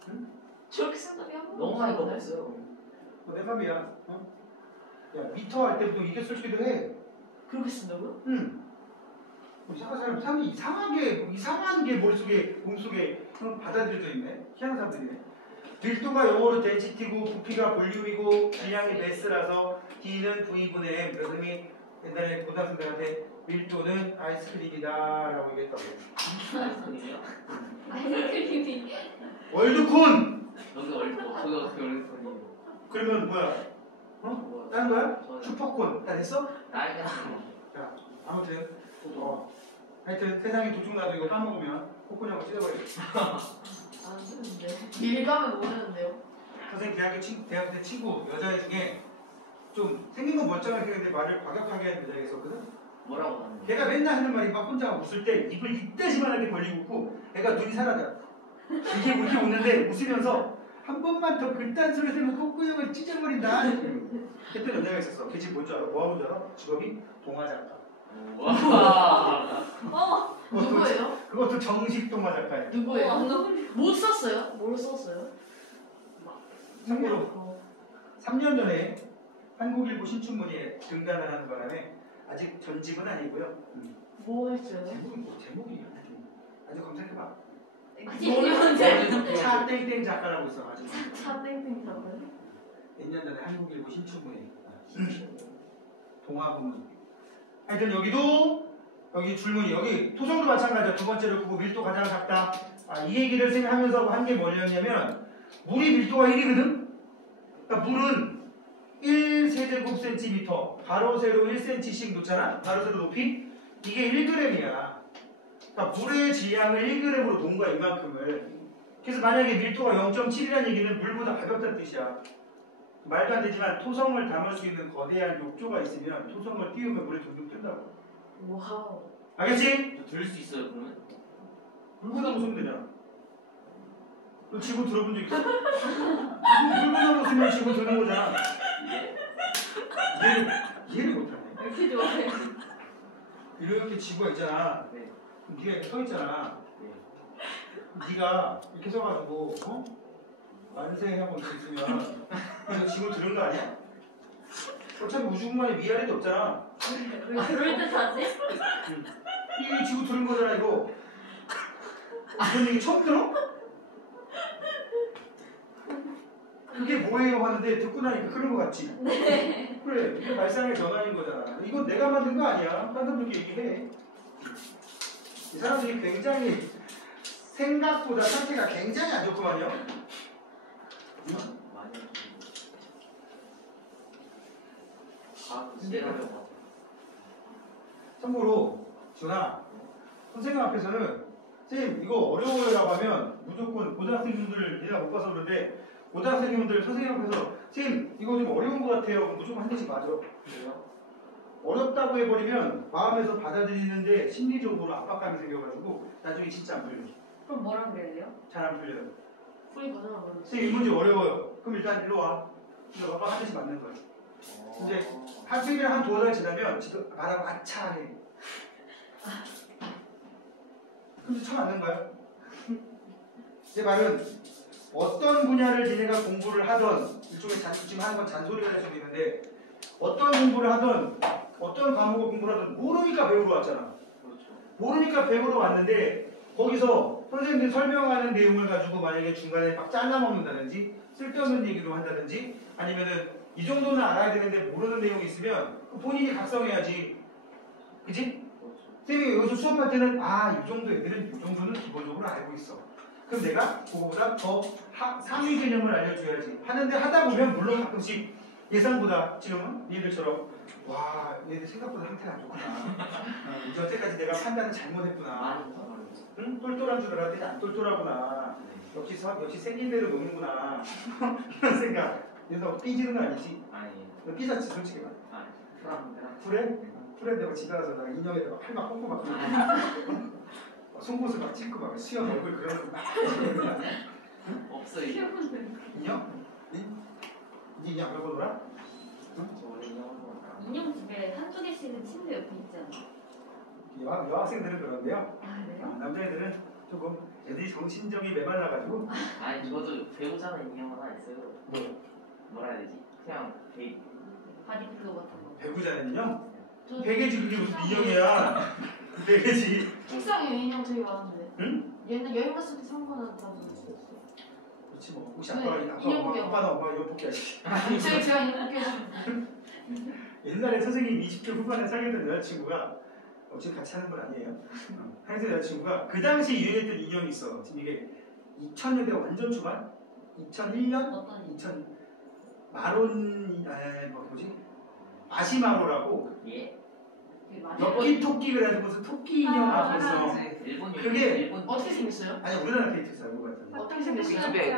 응? 저렇게 쓴다고 한 너무 많이 먹었어요. 내 맘이야. 어? 야 미터 할 때부터 이게 쓰기도 해. 그렇게 쓴다고요? 응. 이상한 사람이 이상한 게 머릿속에 몸속에 받아들여져 있네. 희한한 사람들이네. 밀도가 영어로 density고 부피가 볼륨이고 질량이 mass라서 D는 V분의 M. 그래서 이미 옛날에 고등학생들한테 밀도는 아이스크림이다 라고 얘기했다고. 아이스크림이요? 아이스크림이. 월드콘! 저게 어떻게 얼굴이 그러면 뭐야? 어? 다른 거야? 슈퍼콘. 다 됐어? 나이가 자, 아무튼 하여튼 세상에 도둑 나도 이거 까먹으면 콧구멍을 찢어버리겠어. 안 되는데. 길 가면 모르는데요. 선생님 대학교 때 친구 여자애 중에 좀 생긴 건 멀쩡하게 생겼는데 말을 과격하게 하는 여자가 있었거든. 뭐라고 하는데? 걔가 맨날 하는 말이 막 혼자 웃을 때 입을 이때시만하게 벌리고 웃고 애가 눈이 사라져. 이게 이렇게 웃는데 웃으면서 한 번만 더 그딴 소리 들으면 콧구멍을 찢어버린다. 했던 여자가 있었어. 걔 지금 뭔 줄 알아? 뭐 하는 줄 알아? 직업이 동화 작가. 와. 어머. 누구예요? 그것도 정식 동화 작가야. 누구예요? 너무 못 썼어요? 뭘 썼어요? 참고로 3년 전에 한국일보 신춘문예에 등단을 하는 바람에 아직 전집은 아니고요. 뭐 했어요? 제목은 뭐 제목이 아주 검색해봐. 아직 차 땡땡 작가라고 있어. 아주 차 땡땡 잡아요? 몇 년 전에 한국일보 신춘문예 동화문문. 하여튼 여기 줄무늬 여기 토성도 마찬가지야. 두 번째로 그거 밀도 가장 작다. 이 얘기를 생각하면서 한 게 뭐냐면 물이 밀도가 1이거든. 그러니까 물은 1세제곱센티미터 가로 세로 1cm씩 놓잖아. 가로 세로 높이 이게 1g이야. 그러니까 물의 질량을 1g으로 놓은 거야 이만큼을. 그래서 만약에 밀도가 0.7이라는 얘기는 물보다 가볍다는 뜻이야. 말도 안 되지만 토성을 담을 수 있는 거대한 욕조가 있으면 토성을 띄우면 물에 둥둥 뜬다고. 와우. 알겠지? 들을 수 있어요 그러면? 물보다 무서우면 되잖아. 너 지구 들어본 적 있어? 물보다 무서우면 지구 드는 거잖아. 이해를 못하네. 왜 이렇게 좋아해? 이렇게 지구가 있잖아. 네. 그럼 네가 이렇게 서 있잖아. 네. 네가 이렇게 서가지고 만세하고 이렇게 있으면 그래서 지구 들은 거 아니야? 어차피 우주 공간에 위아래도 없잖아. 왜 그럴 듯 하지? 이 지구 들은 거잖아 이거. 그런 얘기 처음 들어? 그게 뭐예요 하는데 듣고 나니까 그런 거 같지? 네. 그래 이게 발상의 전환인 거잖아. 이건 내가 만든 거 아니야. 딴 사람들께 얘기해. 이 사람들이 굉장히 생각보다 상태가 굉장히 안 좋구만요. 많이 과학 이해하려고. 참고로 지훈아 선생님 앞에서는 선생님 이거 어려워요라고 하면 무조건 고등학생분들 내가 못 봐서 그런데 고등학생분들 선생님 앞에서 선생님 이거 좀 어려운 것 같아요. 그럼 무조건 한 대씩 맞아. 그래요? 어렵다고 해버리면 마음에서 받아들이는데 심리적으로 압박감이 생겨가지고 나중에 진짜 안 풀려. 그럼 뭐라 그래야 돼요? 잘 안 풀려요. 풀이 거잖아. 선생님 이 문제 어려워요. 그럼 일단 일로 와. 그래서 아빠 한 대씩 맞는 거야. 이제 학생이랑 한 두어 달 지나면 지금 말하고 아차 해. 그럼 쳐 맞는 거야. 제 말은 어떤 분야를 니네가 공부를 하던 일종의 지금 하는 건 잔소리가 될 수도 있는데 어떤 공부를 하던 어떤 과목을 공부를 하던 모르니까 배우러 왔잖아. 그렇죠. 모르니까 배우러 왔는데 거기서 선생님들이 설명하는 내용을 가지고 만약에 중간에 막 잘라먹는다든지 쓸데없는 얘기로 한다든지 아니면은 이 정도는 알아야 되는데 모르는 내용이 있으면 본인이 각성해야지. 그치? 그렇죠. 선생님이 여기서 수업할 때는 이 정도 애들은 이 정도는 기본적으로 알고 있어. 그럼 내가 그거보다 더 상위 개념을 알려줘야지. 하는데 하다 보면 물론 가끔씩 예상보다 지금은 얘들처럼 와 얘들 생각보다 상태가 안 좋구나. 여태까지 내가 판단을 잘못했구나. 많이 전화를. 응? 똘똘한 줄 알았더니 안 똘똘하구나. 역시 생긴 대로 노는구나. 이런 생각. 그래서 삐지는 거 아니지? 아니. 너 삐졌지 솔직히 말. 그래? 그래 내가 집에 가서 나 인형에다가 팔막 꽂고 막 속옷을 막 찢고 막 수염 얼굴 그런 거막 없어요. 인형? 네 인형 그러고 놀아? 저 원래 인형으로 인형 집에 한두 개씩은 침대 옆에 있잖아. 여학생들은 그런데요. 그래요? 남자애들은 조금 애들이 정신적이 메말라가지고 아니 저도 배우자는 인형 하나 있어요. 뭐라 해야 되지? 그냥 바디필로 같은 거. 배구자는 인형? 저 베개지 그게 무슨 인형이야. 베개지. 책상에 인형 되게 많은데. 응? 옛날 여행 갔을 때 상관은 다 있었어. 그렇지 뭐. 혹시 네, 아빠가 인형 엄마가 인형 뽑기하지. 제가 인형 깨 옛날에 선생님 20대 후반에 사귀었던 여자친구가 지금 같이 하는 건 아니에요. 한세 여자친구가 그 당시 유행했던 인형이 있어. 지금 이게 2000년대 완전 초반? 2001년? 어떤 2000 뭐지? 마시마로라고 예? 되게 많이 엽기 토끼 그래가지고 무슨 토끼 인형 나왔어. 알았지. 일본 그게 일본 어떻게 생겼어요? 아니 우리나라 케이크스 알고 봤더니 어떻게 생겼어요? 집에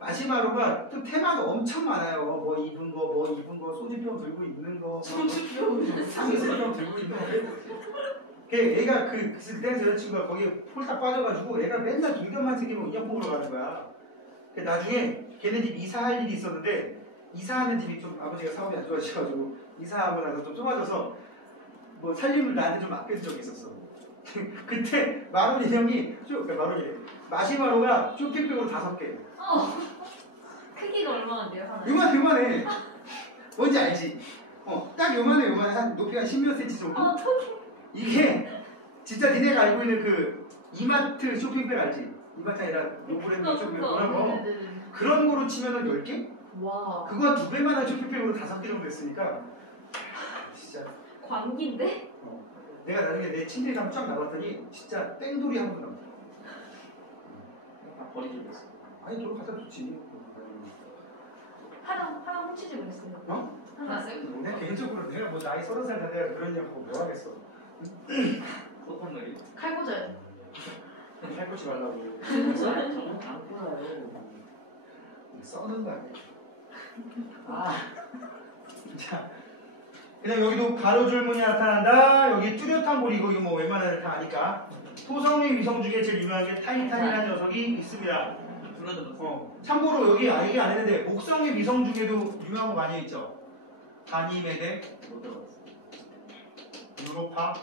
마시마로가 또 테마가 엄청 많아요. 뭐 입은 거, 소주병 들고 있는 거, 상수병 들고 있는 거. 얘가 그때 여자친구가 거기에 폴딱 빠져가지고 얘가 맨날 동전만 생기면 인형 먹으러 가는 거야. 나중에 걔네 집 이사할 일이 있었는데 이사하는 집이 좀 아버지가 사업이 안 좋아지셔가지고 이사하고 나서 좀 좁아져서 뭐 살림을 나한테 좀 맡긴 적이 있었어. 그때 마론 인형이 마시마로가 쇼핑백으로 5개. 크기가 얼마인데요 하나? 요만해. 뭔지 알지? 딱 요만해. 한 높이가 10몇 센치 정도. 이게 진짜 니네가 알고 있는 그 이마트 쇼핑백 알지? 이마트 아니라 노브랜드 쇼핑백 그런 거. 네네네. 그런 거로 치면은 10개? 와. 그거 2배만한 쇼핑백으로 5개 정도 됐으니까 진짜 광기인데? 내가 나중에 내 침대에 가면 쫙 나갔더니 진짜 땡돌이 한 번 남았다. 다 버리지 그랬어. 아니 너 갖다 줬지. 하나 훔치지 그랬어요. 하나 쓰고. 내가 개인적으로 내가 뭐 나이 30살 다 내가 그런 냐고 뭐 하겠어. 소탄놀이. 칼 꽂아요. 할 것이 말라고. 정말 안 꼬라요. 써는 거 아니야. 아. 자, 그다음 여기도 가로줄문이 나타난다. 여기 뚜렷한 볼이고 이거 뭐 웬만한 애들 다 아니까. 토성의 위성 중에 제일 유명한 게 타이탄이라는 녀석이 있습니다. 참고로 여기 얘기 안 했는데 목성의 위성 중에도 유명한 거 많이 있죠. 가니메데, 못 들어봤어. 유로파,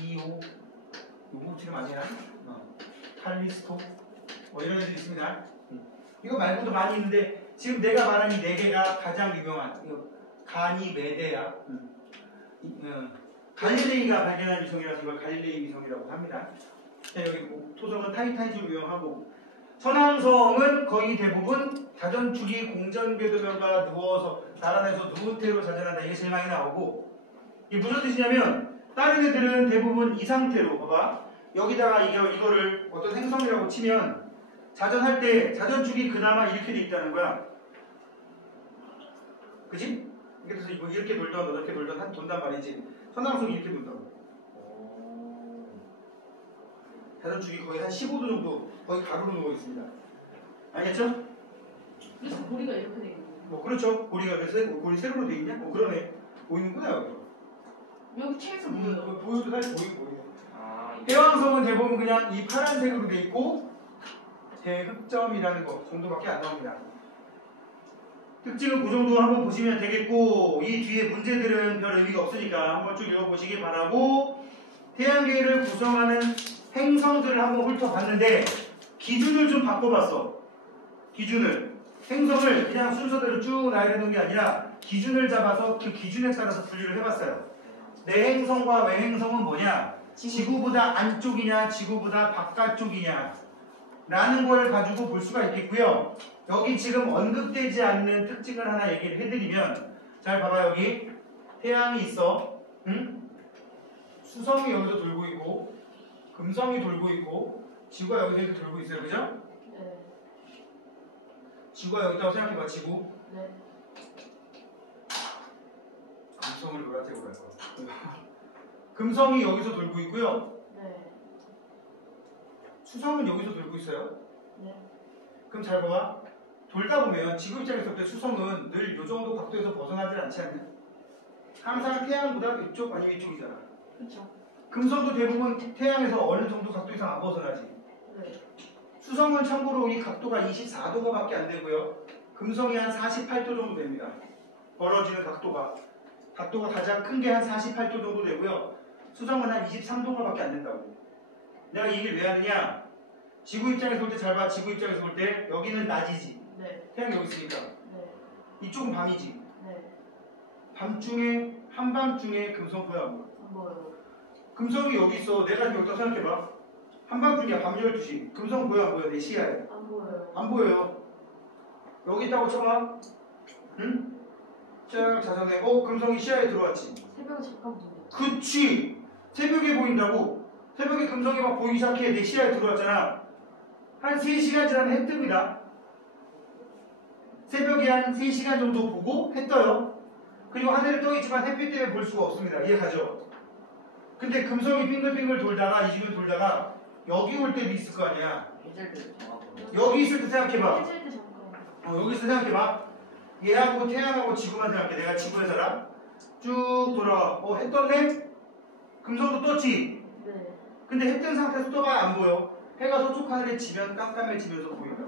이오, 요거 지금 아니야? 칼리스토, 뭐 이런 애들이 있습니다. 이거 말고도 많이 있는데 지금 내가 말한 이 4개가 가장 유명한 가니메데야. 갈릴레이가 발견한 위성이라서 이걸 갈릴레이 위성이라고 합니다. 여기 토성은 타이탄이 좀 유명하고 천왕성은 거의 대부분 자전축이 공전궤도면과 누워서 달아내서 누운 태로 자전한다. 이게 제일 많이 나오고 이게 무슨 뜻이냐면 다른 애들은 대부분 이 상태로 봐봐 여기다가 이거를 어떤 행성이라고 치면 자전할 때 자전축이 그나마 이렇게 돼 있다는 거야. 그지? 그래서 뭐 이렇게 돌던 저렇게 돌던 한 돈단 말이지. 천왕성이 이렇게 돈다고. 자전축이 거의 한 15도 정도 거의 가로로 누워 있습니다. 알겠죠? 그래서 고리가 이렇게 돼 있는 뭐 그렇죠. 고리가 그래서 고리 세로로 돼 있냐? 뭐 그러네. 보이는구나 여기. 여기 책에서 보여요. 보여도 사실 보이네. 아. 해왕성은 대부분 그냥 이 파란색으로 돼 있고 대흑점이라는 거 정도밖에 안 나옵니다. 특징은 그 정도 한번 보시면 되겠고 이 뒤에 문제들은 별 의미가 없으니까 한번 쭉 읽어보시기 바라고 태양계를 구성하는 행성들을 한번 훑어봤는데 기준을 좀 바꿔봤어. 기준을 행성을 그냥 순서대로 쭉 나열해놓은 게 아니라 기준을 잡아서 그 기준에 따라서 분류를 해봤어요. 내 행성과 외 행성은 뭐냐? 지구보다 안쪽이냐 지구보다 바깥쪽이냐 라는 걸 가지고 볼 수가 있겠고요. 여기 지금 언급되지 않는 특징을 하나 얘기를 해드리면 잘 봐봐. 여기 태양이 있어. 응? 수성이 여기서 돌고 있고 금성이 돌고 있고 지구가 여기서 이렇게 돌고 있어요. 그죠? 네. 지구가 여기다고 생각해봐. 지구. 네. 금성을 노란색으로 할 거야. 금성이 여기서 돌고 있고요. 네. 수성은 여기서 돌고 있어요. 네. 그럼 잘 봐봐. 돌다 보면 지구 입장에서 볼 때 수성은 늘 이 정도 각도에서 벗어나지 않지 않냐? 항상 태양보다 이쪽 아니면 이쪽이잖아. 그렇죠. 금성도 대부분 태양에서 어느 정도 각도 이상 안 벗어나지. 네. 수성은 참고로 이 각도가 24도가밖에 안 되고요. 금성이 한 48도 정도 됩니다. 벌어지는 각도가 가장 큰 게 한 48도 정도 되고요. 수성은 한 23도가밖에 안 된다고. 내가 이 얘기를 왜 하느냐? 지구 입장에서 볼 때 잘 봐. 지구 입장에서 볼 때 여기는 낮이지. 네. 태양이 여기 있으니까. 네. 이쪽은 밤이지. 네. 밤중에 한밤중에 금성 보여 안 보여? 안 보여요. 금성이 여기 있어. 내가 지금 여기다 생각해봐. 한밤중이야. 밤 12시. 금성 보여 안 보여? 내 시야에. 안 보여요. 안 보여요. 여기 있다고 쳐봐. 응? 쫙 자전해. 금성이 시야에 들어왔지. 새벽에 잠깐 보여요. 그치. 새벽에 보인다고. 새벽에 금성이 막 보이기 시작해. 내 시야에 들어왔잖아. 한 3시간 지나면 해 뜹니다. 새벽에 한 3시간 정도 보고 해 떠요. 그리고 하늘에 떠 있지만 햇빛 때문에 볼 수가 없습니다. 이해가죠? 근데 금성이 빙글빙글 돌다가 이 주변 돌다가 여기 올 때도 있을 거 아니야. 해질 때 정하고. 여기 있을 때 생각해봐. 해질 때 잠깐. 여기 있을 때 생각해봐. 얘하고 태양하고 지구만 생각해. 내가 지구에 살아. 쭉 돌아와. 해 떴네? 금성도 떴지? 네. 근데 해 뜬 상태에서 떠봐야 안 보여. 해가 서쪽 하늘에 지면 깜깜해지면서 보인다.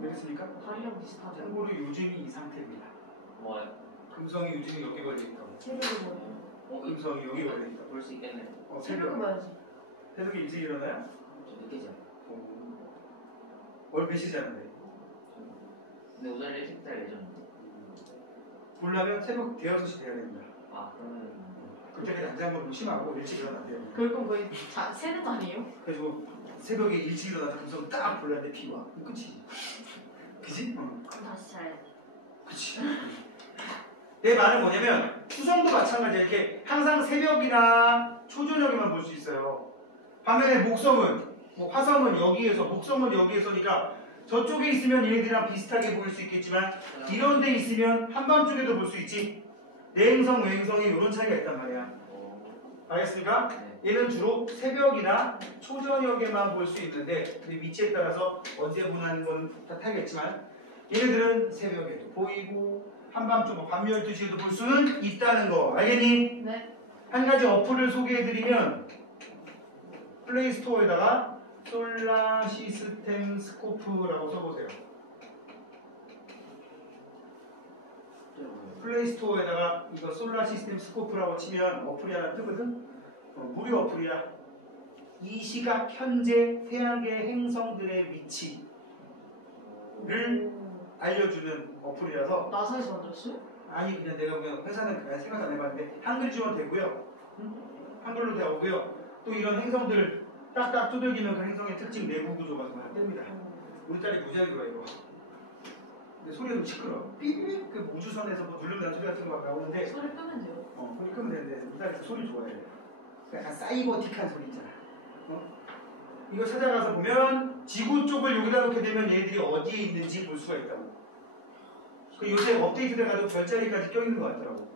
알겠습니까? 다리랑 비슷하죠. 참고로 요즘이 이 상태입니다. 뭐요? 금성이 요즘에 여기 걸려있다고. 새벽에 뭐예요? 금성이 여기 걸려있다. 볼 수 있겠네요. 새벽에 새벽. 봐야지. 새벽에 일찍 일어나요? 좀 늦게 자. 월 몇 시 자는데? 근데 오늘 일찍 잘 예정인데. 보려면 새벽 대여섯시 돼야 됩니다. 아 그러면 그때까지 잠자는 건 심하고 일찍 일어나야 돼요. 그럴 건 거의 새는 거 아니에요? 그래가지고 새벽에 일찍 일어나서 금성 딱 보려는데 비 와. 그럼 끝이지. 그지? 그럼 다시 자야지. 그치. 내 말은 뭐냐면 수성도 마찬가지야. 이렇게 항상 새벽이나 초저녁에만 볼 수 있어요. 반면에 목성은 화성은 여기에서 목성은 여기에서니까 저쪽에 있으면 얘네들이랑 비슷하게 보일 수 있겠지만 이런 데 있으면 한밤중에도 볼 수 있지. 내행성, 외행성에 이런 차이가 있단 말이야. 알겠습니까? 네. 얘는 주로 새벽이나 초저녁에만 볼 수 있는데 근데 위치에 따라서 언제 보는 건 다 타겠지만 얘네들은 새벽에도 보이고 한밤중 밤 12시에도 볼 수는 있다는 거 알겠니? 네. 한 가지 어플을 소개해드리면 플레이스토어에다가 솔라 시스템 스코프라고 써보세요. 플레이스토어에다가 이거 솔라 시스템 스코프라고 치면 어플이 하나 뜨거든? 무료 어플이야. 이 시각 현재 태양계 행성들의 위치를 알려주는 어플이라서 나사에서 만들었어요? 아니 그냥 내가 그냥 회사는 그냥 생각 안 해봤는데 한글 지원 되고요. 한글로 되고요. 또 이런 행성들 딱딱 두들기면 그 행성의 특징 내부 구조가 다 뜹니다. 우리 딸이 무지하게 좋아해 이거. 근데 소리가 좀 시끄러워. 삐삐 그 우주선에서 뭐 누르면 소리 같은 거 막 나오는데 소리 끄면 돼요. 소리 끄면 되는데 우리 딸이 소리 좋아해. 약간 사이버틱한 소리 있잖아. 이거 찾아가서 보면 지구 쪽을 여기다 놓게 되면 얘들이 어디에 있는지 볼 수가 있다고. 그 요새 업데이트 돼가지고 별자리까지 껴있는 것 같더라고.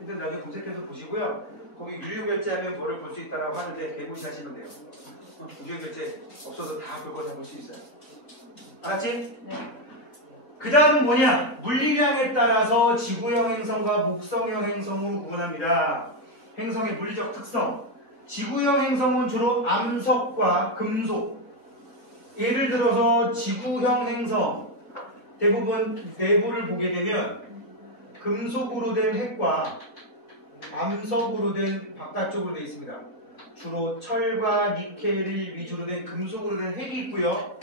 일단 나중에 검색해서 보시고요. 거기 유료 결제하면 뭐를 볼 수 있다라고 하는데 개무시하시면 돼요. 유료 결제 없어서 다 그거 다 볼 수 있어요. 알았지? 네. 그 다음은 뭐냐? 물리량에 따라서 지구형 행성과 목성형 행성으로 구분합니다. 행성의 물리적 특성. 지구형 행성은 주로 암석과 금속. 예를 들어서 지구형 행성 대부분 내부를 보게 되면 금속으로 된 핵과 암석으로 된 바깥쪽으로 되어 있습니다. 주로 철과 니켈을 위주로 된 금속으로 된 핵이 있고요.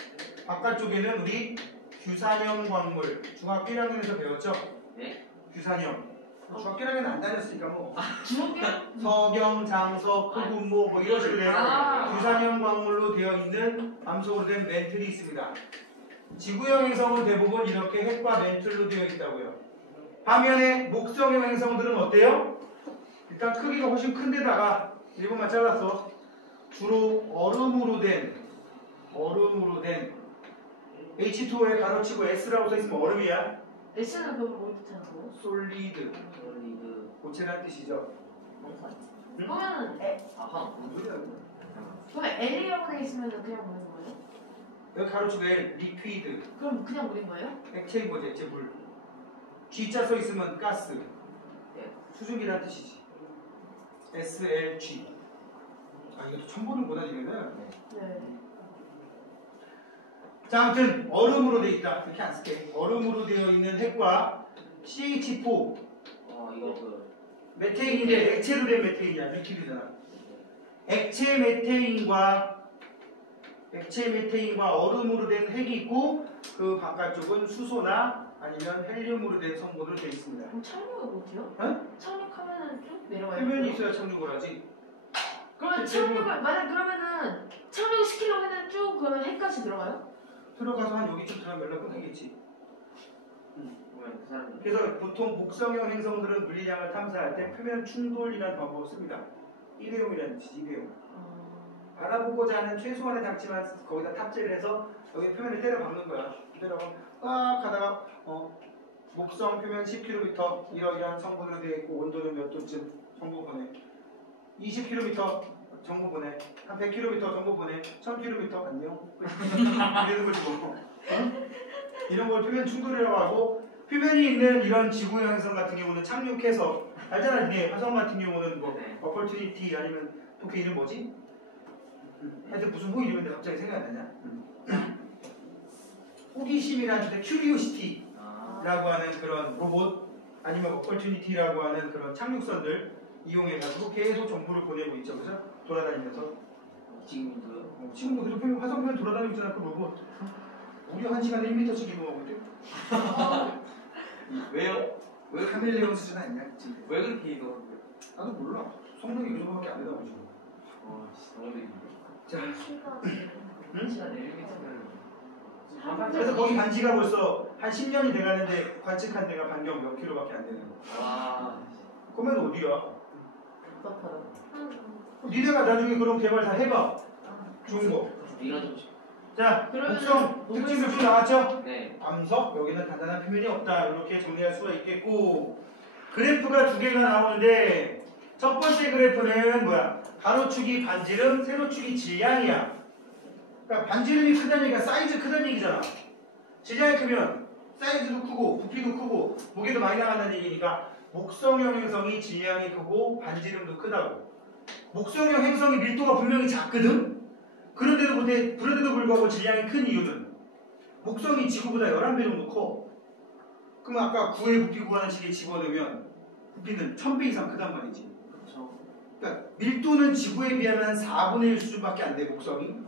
바깥쪽에는 우리 규산형 광물. 중학교 1학년에서 배웠죠? 네? 규산형. 중학교 1학년은 안 다녔으니까 뭐 중학교? 석영, 장석, 흑운 뭐 이런 식으로 돼요. 규산형 광물로 되어 있는 암석으로 된 멘틀이 있습니다. 지구형 행성은 대부분 이렇게 핵과 멘틀로 되어 있다고요. 반면에 목성형 행성들은 어때요? 일단 크기가 훨씬 큰데다가 일본만 잘랐어. 주로 얼음으로 된 H2O에 가로치고 S라고 써있으면 얼음이야. S는 그걸 뭘 뜻하는 거예요? 솔리드 리그 고체란 뜻이죠. 홍산. 그러면은 아하. 무슨 소리야 그거. 그럼 L이라고 돼 있으면 그냥 물인 거예요? 여기 가로치고 L, 리퀴드 그럼 그냥 물인 거예요? 액체인 거지, 액체 물. G자 써있으면 가스 네. 수증기란 뜻이지. SLG. 이것도 처음 보는구나 이거는. 네. 자, 아무튼 얼음으로 되어 있다. 이렇게 안 쓸게. 얼음으로 되어 있는 핵과 CH4 이거 그 메테인인데 액체로 된 메테인이야. 리퀴드잖아. 액체 메테인과 얼음으로 된 핵이 있고 그 바깥쪽은 수소나 아니면 헬륨으로 된 성분으로 되어 있습니다. 그럼 착륙을 못해요? 응? 착륙하면은 쭉 내려와요? 표면이 있어야 착륙을 하지. 그러면 실제로- 착륙을 만약 그러면은 착륙 시키려면은 쭉 그러면 해까지 들어가요? 들어가서 한 여기쯤 들어가면 연락 끊기겠지. 보면 그 사람이 그래서 보통 목성형 행성들은 물리량을 탐사할 때 표면 충돌이라는 방법을 씁니다. 일회용이라는 뜻이지, 일회용. 알아보고자 하는 최소한의 장치만 거기다 탑재를 해서 여기 표면을 때려 박는 거야. 때려박고 꽉 하다가 목성 표면 10km 이러이러한 성분으로 되어 있고 온도는 몇 도쯤 정보 보내. 20km 정보 보내. 한 100km 정보 보내. 1000km 안녕. 이러는 거지 뭐. 어? 이런 걸 표면 충돌이라고 하고, 표면이 있는 이런 지구형 행성 같은 경우는 착륙해서 알잖아. 네, 화성 같은 경우는 뭐 네. 어퍼튜니티 아니면 또 그 이름 뭐지? 하여튼 무슨 호 이름인데 갑자기 생각이 안 나냐? 호기심이라는 큐리오시티라고 아, 하는 그런 로봇 아니면 어퍼튜니티라고 하는 그런 착륙선들 이용해가지고 계속 정보를 보내고 있죠. 그죠? 돌아다니면서. 지금도요? 지금도 그렇게 화성편 돌아다니고 있잖아. 그 로봇. 우리 1시간에 1m씩 이동하고 있대. 왜요? 왜 카멜레온 수준 아니냐? 지금. 왜 그렇게 이동하는 거예요? 나도 몰라. 성능이 그 정도밖에 안 되나 보지. 진짜 너무 느린데. 자, 한 시간에 1m면 그래서 거기 간지가 벌써 한 10년이 돼가는데 관측한 데가 반경 몇 킬로밖에 안 되는 거. 와, 그러면 어디야? 답답하다. 니네가 나중에 그런 개발 다 해봐. 좋은 거. 네가 좀 쉽- 자, 그러면은 곡성 특징들 쭉 나왔죠? 네. 암석, 여기는 단단한 표면이 없다. 이렇게 정리할 수가 있겠고, 그래프가 두 개가 나오는데 첫 번째 그래프는 뭐야? 가로축이 반지름, 세로축이 질량이야. 그러니까 반지름이 크다는 얘기가 사이즈 크다는 얘기잖아. 질량이 크면 사이즈도 크고 부피도 크고 무게도 많이 나간다는 얘기니까 목성형 행성이 질량이 크고 반지름도 크다고. 목성형 행성의 밀도가 분명히 작거든? 그런데도 불구하고 질량이 큰 이유는 목성이 지구보다 11배 정도 커. 그럼 아까 9의 부피 구하는 식에 집어넣으면 부피는 1000배 이상 크단 말이지. 그렇죠. 그러니까 밀도는 지구에 비하면 한 4분의 1 수준밖에 안 돼, 목성이.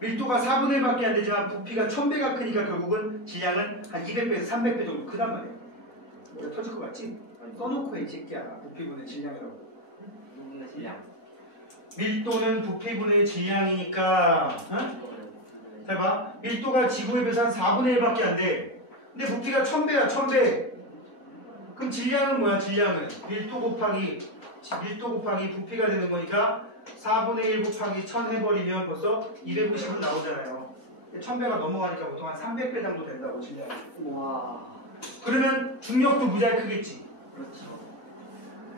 밀도가 4분의 1밖에 안 되지만 부피가 1000배가 크니까 결국은 질량은 한 200배에서 300배 정도 크단 말이야. 뭐가 터질 것 같지? 써놓고 해, 이 새끼야. 부피분의 질량이라고. 누군가 질량. 밀도는 부피분의 질량이니까, 어? 잘 봐. 밀도가 지구에 비해서 한 4분의 1밖에 안 돼. 근데 부피가 1000배야, 1000배. 그럼 질량은 뭐야, 질량은? 밀도 곱하기 부피가 되는 거니까 4분의 1 곱하기 1000 해버리면 벌써 250은 나오잖아요. 1000배가 넘어가니까 보통 한 300배 정도 된다고, 질량이. 와. 그러면 중력도 무지하게 크겠지. 그렇죠.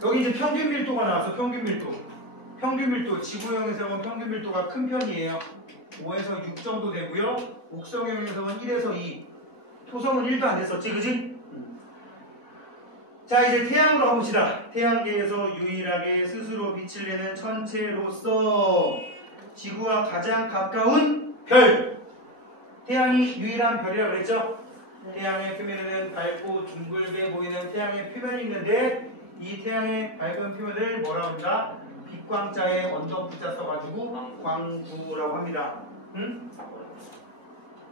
여기 이제 평균 밀도가 나와서 평균 밀도, 지구형 행성은 평균 밀도가 큰 편이에요. 5에서 6 정도 되고요. 목성형 행성은 1에서 2. 토성은 1도 안 됐었지, 그지? 자, 이제 태양으로 가봅시다. 태양계에서 유일하게 스스로 빛을 내는 천체로서 지구와 가장 가까운 별. 태양이 유일한 별이라고 그랬죠? 태양의 표면에는 밝고 둥글게 보이는 태양의 표면이 있는데 이 태양의 밝은 표면을 뭐라고 합니다? 빛광자에 언덕부자 써가지고 광구라고 합니다. 응?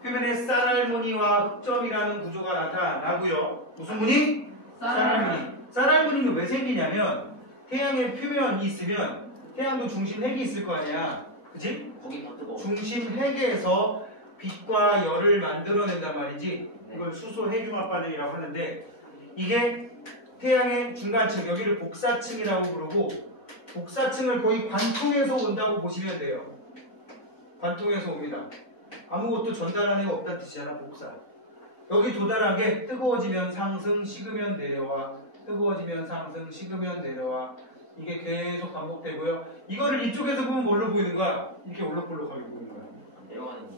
표면에 쌀알무늬와 흑점이라는 구조가 나타나고요. 무슨 무늬? 쌀알무늬. 쌀알무늬는 왜 생기냐면 태양의 표면이 있으면 태양도 중심 핵이 있을 거 아니야. 그치? 거기 더 뜨거워. 중심 핵에서 빛과 열을 만들어낸단 말이지. 이걸 수소 핵융합 반응이라고 하는데 이게 태양의 중간층, 여기를 복사층이라고 부르고 복사층을 거의 관통해서 온다고 보시면 돼요. 관통해서 옵니다. 아무것도 전달하는 애가 없다는 뜻이잖아, 복사. 여기 도달한 게 뜨거워지면 상승, 식으면 내려와. 뜨거워지면 상승, 식으면 내려와. 이게 계속 반복되고요. 이거를 이쪽에서 보면 뭘로 보이는 거야? 이렇게 올록볼록하게 보이는 거야. 내려가는 거.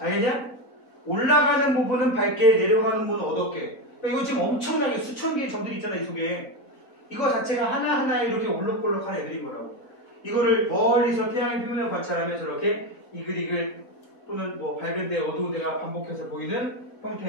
알겠냐? 올라가는 부분은 밝게, 내려가는 부분은 어둡게. 그러니까 이거 지금 엄청나게 수천 개의 점들이 있잖아, 이 속에. 이거 자체가 하나하나에 이렇게 올록볼록한 애들인 거라고. 이거를 멀리서 태양의 표면을 관찰하면 저렇게 이글이글 또는 뭐 밝은 데 어두운 데가 반복해서 보이는